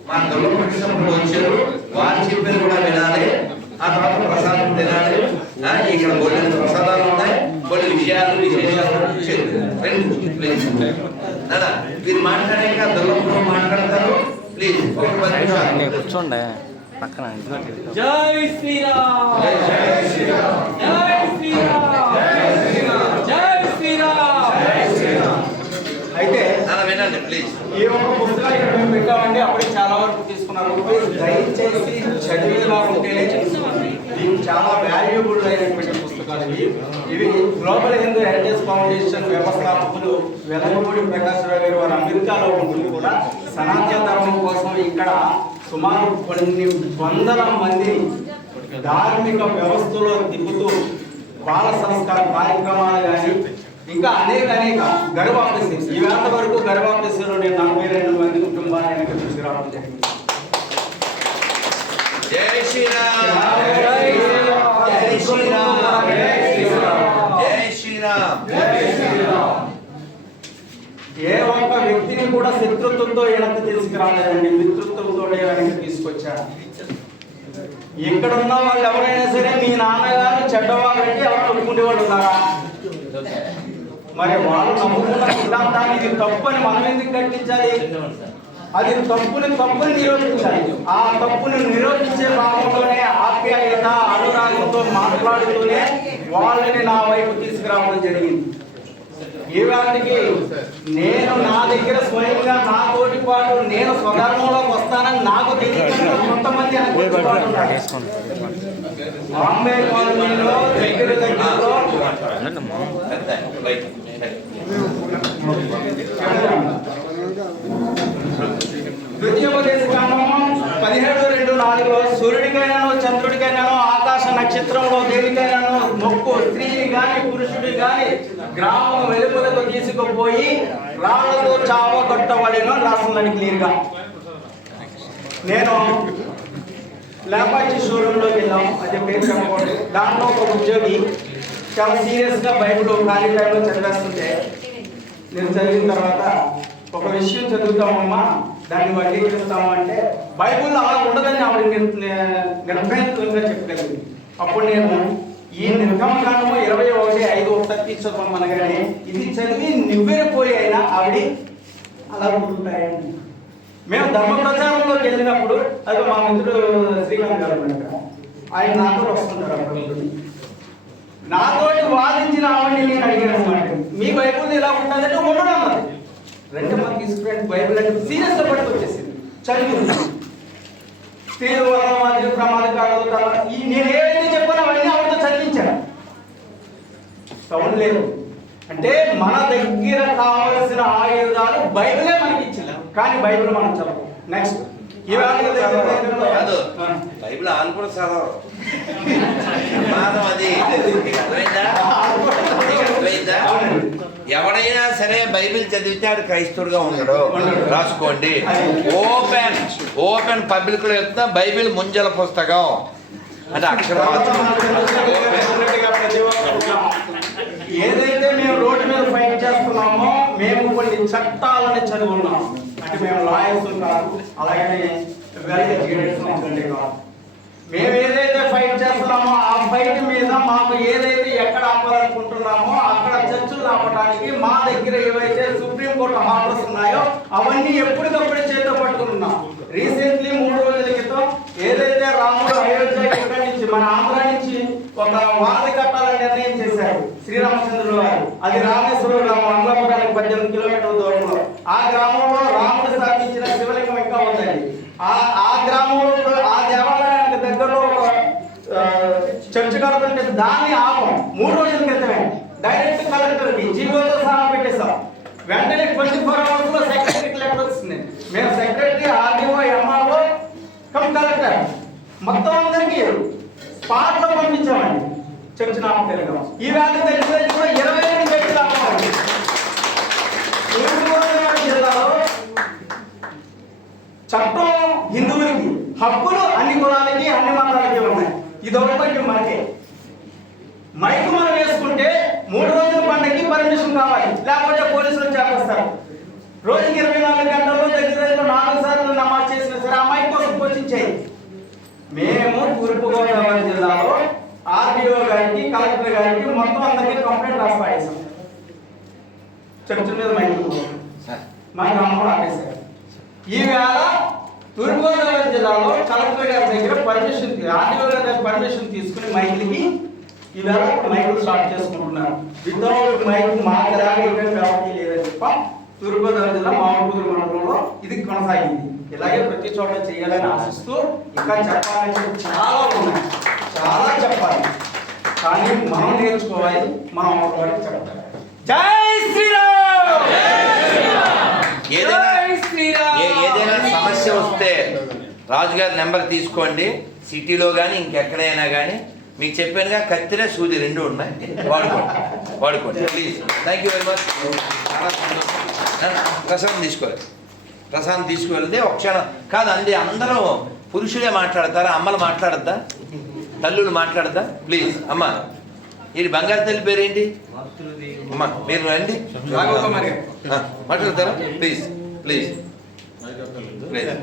మా దుర్గపట్టినప్పుడు వచ్చారు. వారు చెప్పేది కూడా వినాలి. ఆ తర్వాత ప్రసాదం తినాలి. ఇక్కడ కొన్ని ప్రసాదాలు ఉన్నాయి, కొన్ని విషయాలు విశేషాలు మీరు మాట్లాడాక దుర్గపురం మాట్లాడతారు. ప్లీజ్ ఒక 10 నిమిషాలు కూర్చోండి పక్కన. జై శ్రీరామ్ జై శ్రీరామ్ జై శ్రీరామ్ జై శ్రీరామ్ జై శ్రీరామ్. అయితే వినండి ప్లీజ్. ఈ ఒక్క పుస్తకాలు ఇక్కడ మేము పెట్టామండి. అప్పటికి చాలా వరకు తీసుకున్నారు. దయచేసి చదివేలా ఉంటేనే తెలుస్తుంది. ఇవి చాలా వాల్యుబుల్ అయినటువంటి పుస్తకాలు. ఇవి గ్లోబల్ హిందూ హెరిటేజ్ ఫౌండేషన్ వ్యవస్థాపకులు వెలగపూడి ప్రకాశ్రావు గారు వారు అమెరికాలో ఉంటుంది కూడా సనాతన ధర్మం కోసం ఇక్కడ సుమారు కొన్ని వందల మంది ధార్మిక వ్యవస్థలో తిప్పుతూ బాల సంస్కార కార్యక్రమాలు కానీ ఇంకా అనేక గర్భాఫీస్ ఈవేళ వరకు గర్భాఫీసులో నేను 42 మంది కుటుంబాలను తీసుకురావడం జరిగింది. జై శ్రీరామ్ జై శ్రీరామ్ జై శ్రీరామ్ జై శ్రీరామ్. ఏ ఒక్క వ్యక్తిని కూడా శత్రుత్వంతో వెనక్కి తీసుకురాలేదండి, మిత్రుత్వంతో వెనక్కి తీసుకొచ్చాడు. ఇక్కడ ఉన్న వాళ్ళు ఎవరైనా సరే మీ నాన్నగారు చెడ్డవాళ్ళంటే ఎవరు ఒప్పుకునేవాళ్ళు ఉన్నారా? మరి వాళ్ళు నమ్ముకున్న సిద్ధాంతాన్ని ఇది తప్పు అని మనం ఎందుకు కట్టించాలి? అది తప్పుని నిరోధించాలి. ఆ తప్పుని నిరోధించే భాగంలోనే ఆప్యాయత అనురాగంతో మాట్లాడుతూనే వాళ్ళని నా వైపు తీసుకురావడం జరిగింది. ఈ వాటికి నేను నా దగ్గర స్వయంగా నా తోటి పాటు నేను స్వధర్మంలోకి వస్తానని నాకు తెలియదు. కొంతమంది బాంబే కాలనీలో దగ్గరలో ద్వితీయోపదేశ కాండము 17:2-4 సూర్యుడికైనాను చంద్రుడికైనాను ఆకాశ నక్షత్రంలో దేనికైనాను మొక్కు స్త్రీని గాని పురుషుడి గాని గ్రామం వెలుపలకు తీసుకుపోయి రాళ్లతో చావగొట్టబడిన రాస్తుందని క్లియర్గా. నేను లేపాక్షి షోరూంలోకి వెళ్ళాం, అది పేరు చెప్పకూడదు. దాంట్లో ఒక ఉద్యోగి చాలా సీరియస్గా బైబిల్ ఖాళీ టైంలో చదివేస్తుంటే నేను చదివిన తర్వాత ఒక విషయం చదువుతామమ్మా దాన్ని వర్గీకరిస్తాము అంటే బైబిల్లో అలా ఉండదని ఆవిడ నిర్భయంగా చెప్పగలిగింది. అప్పుడు నేను ఈ నిర్గమకాండము 21:5 ఒకసారి తీసుకోమనగానే ఇది చదివి నివ్వెరపోయి అయినా ఆవిడ అలా ఉంటుంటాయండి. మేము ధర్మ ప్రచారంలోకి వెళ్ళినప్పుడు అది మా మిత్రుడు శ్రీకాంత్ గారు ఆయన నాతో వస్తుంటారు. అప్పుడు నాతోటి వాదించిన ఆవిడని నేను అడిగాను అన్నమాట, మీ బైబుల్ ఎలా ఉంటుందంటే ఉండడం అన్నది 2 మంది తీసుకుని బైబిల్ అంటే సీరియస్గా పట్టుకొచ్చేసింది. చదివి స్త్రీల వల్ల మాదిరి ప్రమాదకాలు ఈ నేను ఏవైతే చెప్పానో అవన్నీ ఆవిడతో చదివించాను. సౌండ్ లేదు అంటే మన దగ్గర కావలసిన ఆయుధాలు బైబిలే మనకి ఇచ్చింది, కానీ బైబిల్ మనం చదవం. నెక్స్ట్ బైబిల్ ఆలు కూడా చదవరు. ఎవడైనా సరే బైబిల్ చదివితే ఆడు క్రైస్తవుడుగా ఉండడు. రాసుకోండి. ఓపెన్ పబ్లిక్ లో చెప్తా బైబిల్ ముంజల పుస్తకం అంటే అక్షరం. ఏదైతే మేము రోడ్డు మీద ఫైట్ చేస్తున్నామో మేము కొన్ని చట్టాలని చదువున్నాం. అంటే మేము లాయర్స్ కాదు, అలాగే మేము ఏదైతే ఫైట్ చేస్తున్నామో ఆ ఫైట్ మీద మాకు ఏదైతే ఎక్కడ ఆపాలనుకుంటున్నామో అక్కడ చర్చలు ఆపడానికి మా దగ్గర ఏవైతే సుప్రీంకోర్టు ఆర్డర్స్ ఉన్నాయో అవన్నీ ఎప్పటికప్పుడు చేతితో పట్టుకుంటున్నాం. రీసెంట్లీ 3 రోజుల క్రితం ఏదైతే రాముడు అయోధ్య ఇక్కడి నుంచి మన ఆంధ్ర నుంచి ఒక వారధి కట్టాలని నిర్ణయం చేశారు శ్రీరామచంద్రుడు గారు. అది రామేశ్వరం గ్రామం, అంగళపురానికి 18 కిలోమీటర్ల దూరంలో. ఆ గ్రామంలో రాముడు స్థాపించిన శివలింగం ఇంకా ఉందండి. ఆ గ్రామంలో ఆ దేవాలయానికి దగ్గరలో ఒక చర్చ్ కడుతుంటే దాన్ని ఆపం 3 రోజుల క్రితమే డైరెక్ట్ కలెక్టర్కి జీవోతో సహా పెట్టేశాం. వెంటనే 24 hours లో సెక్రటరీకి లెటర్ వచ్చింది. మేము secretary, RDO, MRO come collector మొత్తం అందరికీ స్పాట్ లో పంపించామండి. చర్చ్ నామకరణం ఈ వేళ తెలిసి కూడా 22 వ్యక్తులు ఆపామండి. తూర్పుగోదావరి జిల్లాలో చట్టం హిందువులకి, హక్కులు అన్ని కులాలకి అన్ని మతాలకి ఉన్నాయి. ఇది ఒకటి మనకే. మైకు మనం వేసుకుంటే 3 రోజుల పండుగకి పర్మిషన్ కావాలి, లేకపోతే పోలీసులు చేపస్తారు. రోజుకి 24 గంటల్లో దగ్గర 4 సార్లు నమాజ్ చేసినా సరే ఆ మైక్ కోసం కోచించాయి. మేము తూర్పుగోదావరి జిల్లాలో ఆర్డీఓ గారికి, కలెక్టర్ గారికి మొత్తం అందరికీ కంప్లైంట్ రాసి పాడేసాం. చర్చ మీద మైక్ మా గ్రామంలో ఆపేశారు. ఈవేళ తూర్పుగోదావరి జిల్లాలో కలెక్టర్ గారి దగ్గర పర్మిషన్, ఆర్డీఓ గారి దగ్గర పర్మిషన్ తీసుకుని మైకులకి ఈవేళ మైకులు స్టార్ట్ చేసుకుంటున్నారు. వితౌట్ మైక్ మాట్లాడే ప్రవర్తి లేదని చెప్ప తూర్పుగోదావరి జిల్లా మామూలు మండలంలో ఇది కొనసాగింది. ఇలాగే ప్రతి చోట చేయాలని ఆశిస్తూ ఇంకా చెప్పాలంటే చాలా ఉన్నాయి, చాలా చెప్పాలి, కానీ మనం నేర్చుకోవాలి, మనం ఒకటి చెప్పాలి. జై శ్రీరామ్. ఏదైనా సమస్య వస్తే రాజుగారి నెంబర్ తీసుకోండి. సిటీలో కానీ ఇంకెక్కడైనా కానీ మీకు చెప్పానుగా, కత్తిరే సూది 2 ఉన్నాయి, వాడుకోండి please. Thank you very much. ప్రసాదం తీసుకువెళ్తే ఒక క్షణం కాదు అండి, అందరూ పురుషులే మాట్లాడతారా? అమ్మలు మాట్లాడద్దా? తల్లులు మాట్లాడద్దా? ప్లీజ్ అమ్మ, ఇది బంగారు తల్లి పేరేంటి అమ్మ? మీరు రండి మాట్లాడతారా? Please please please.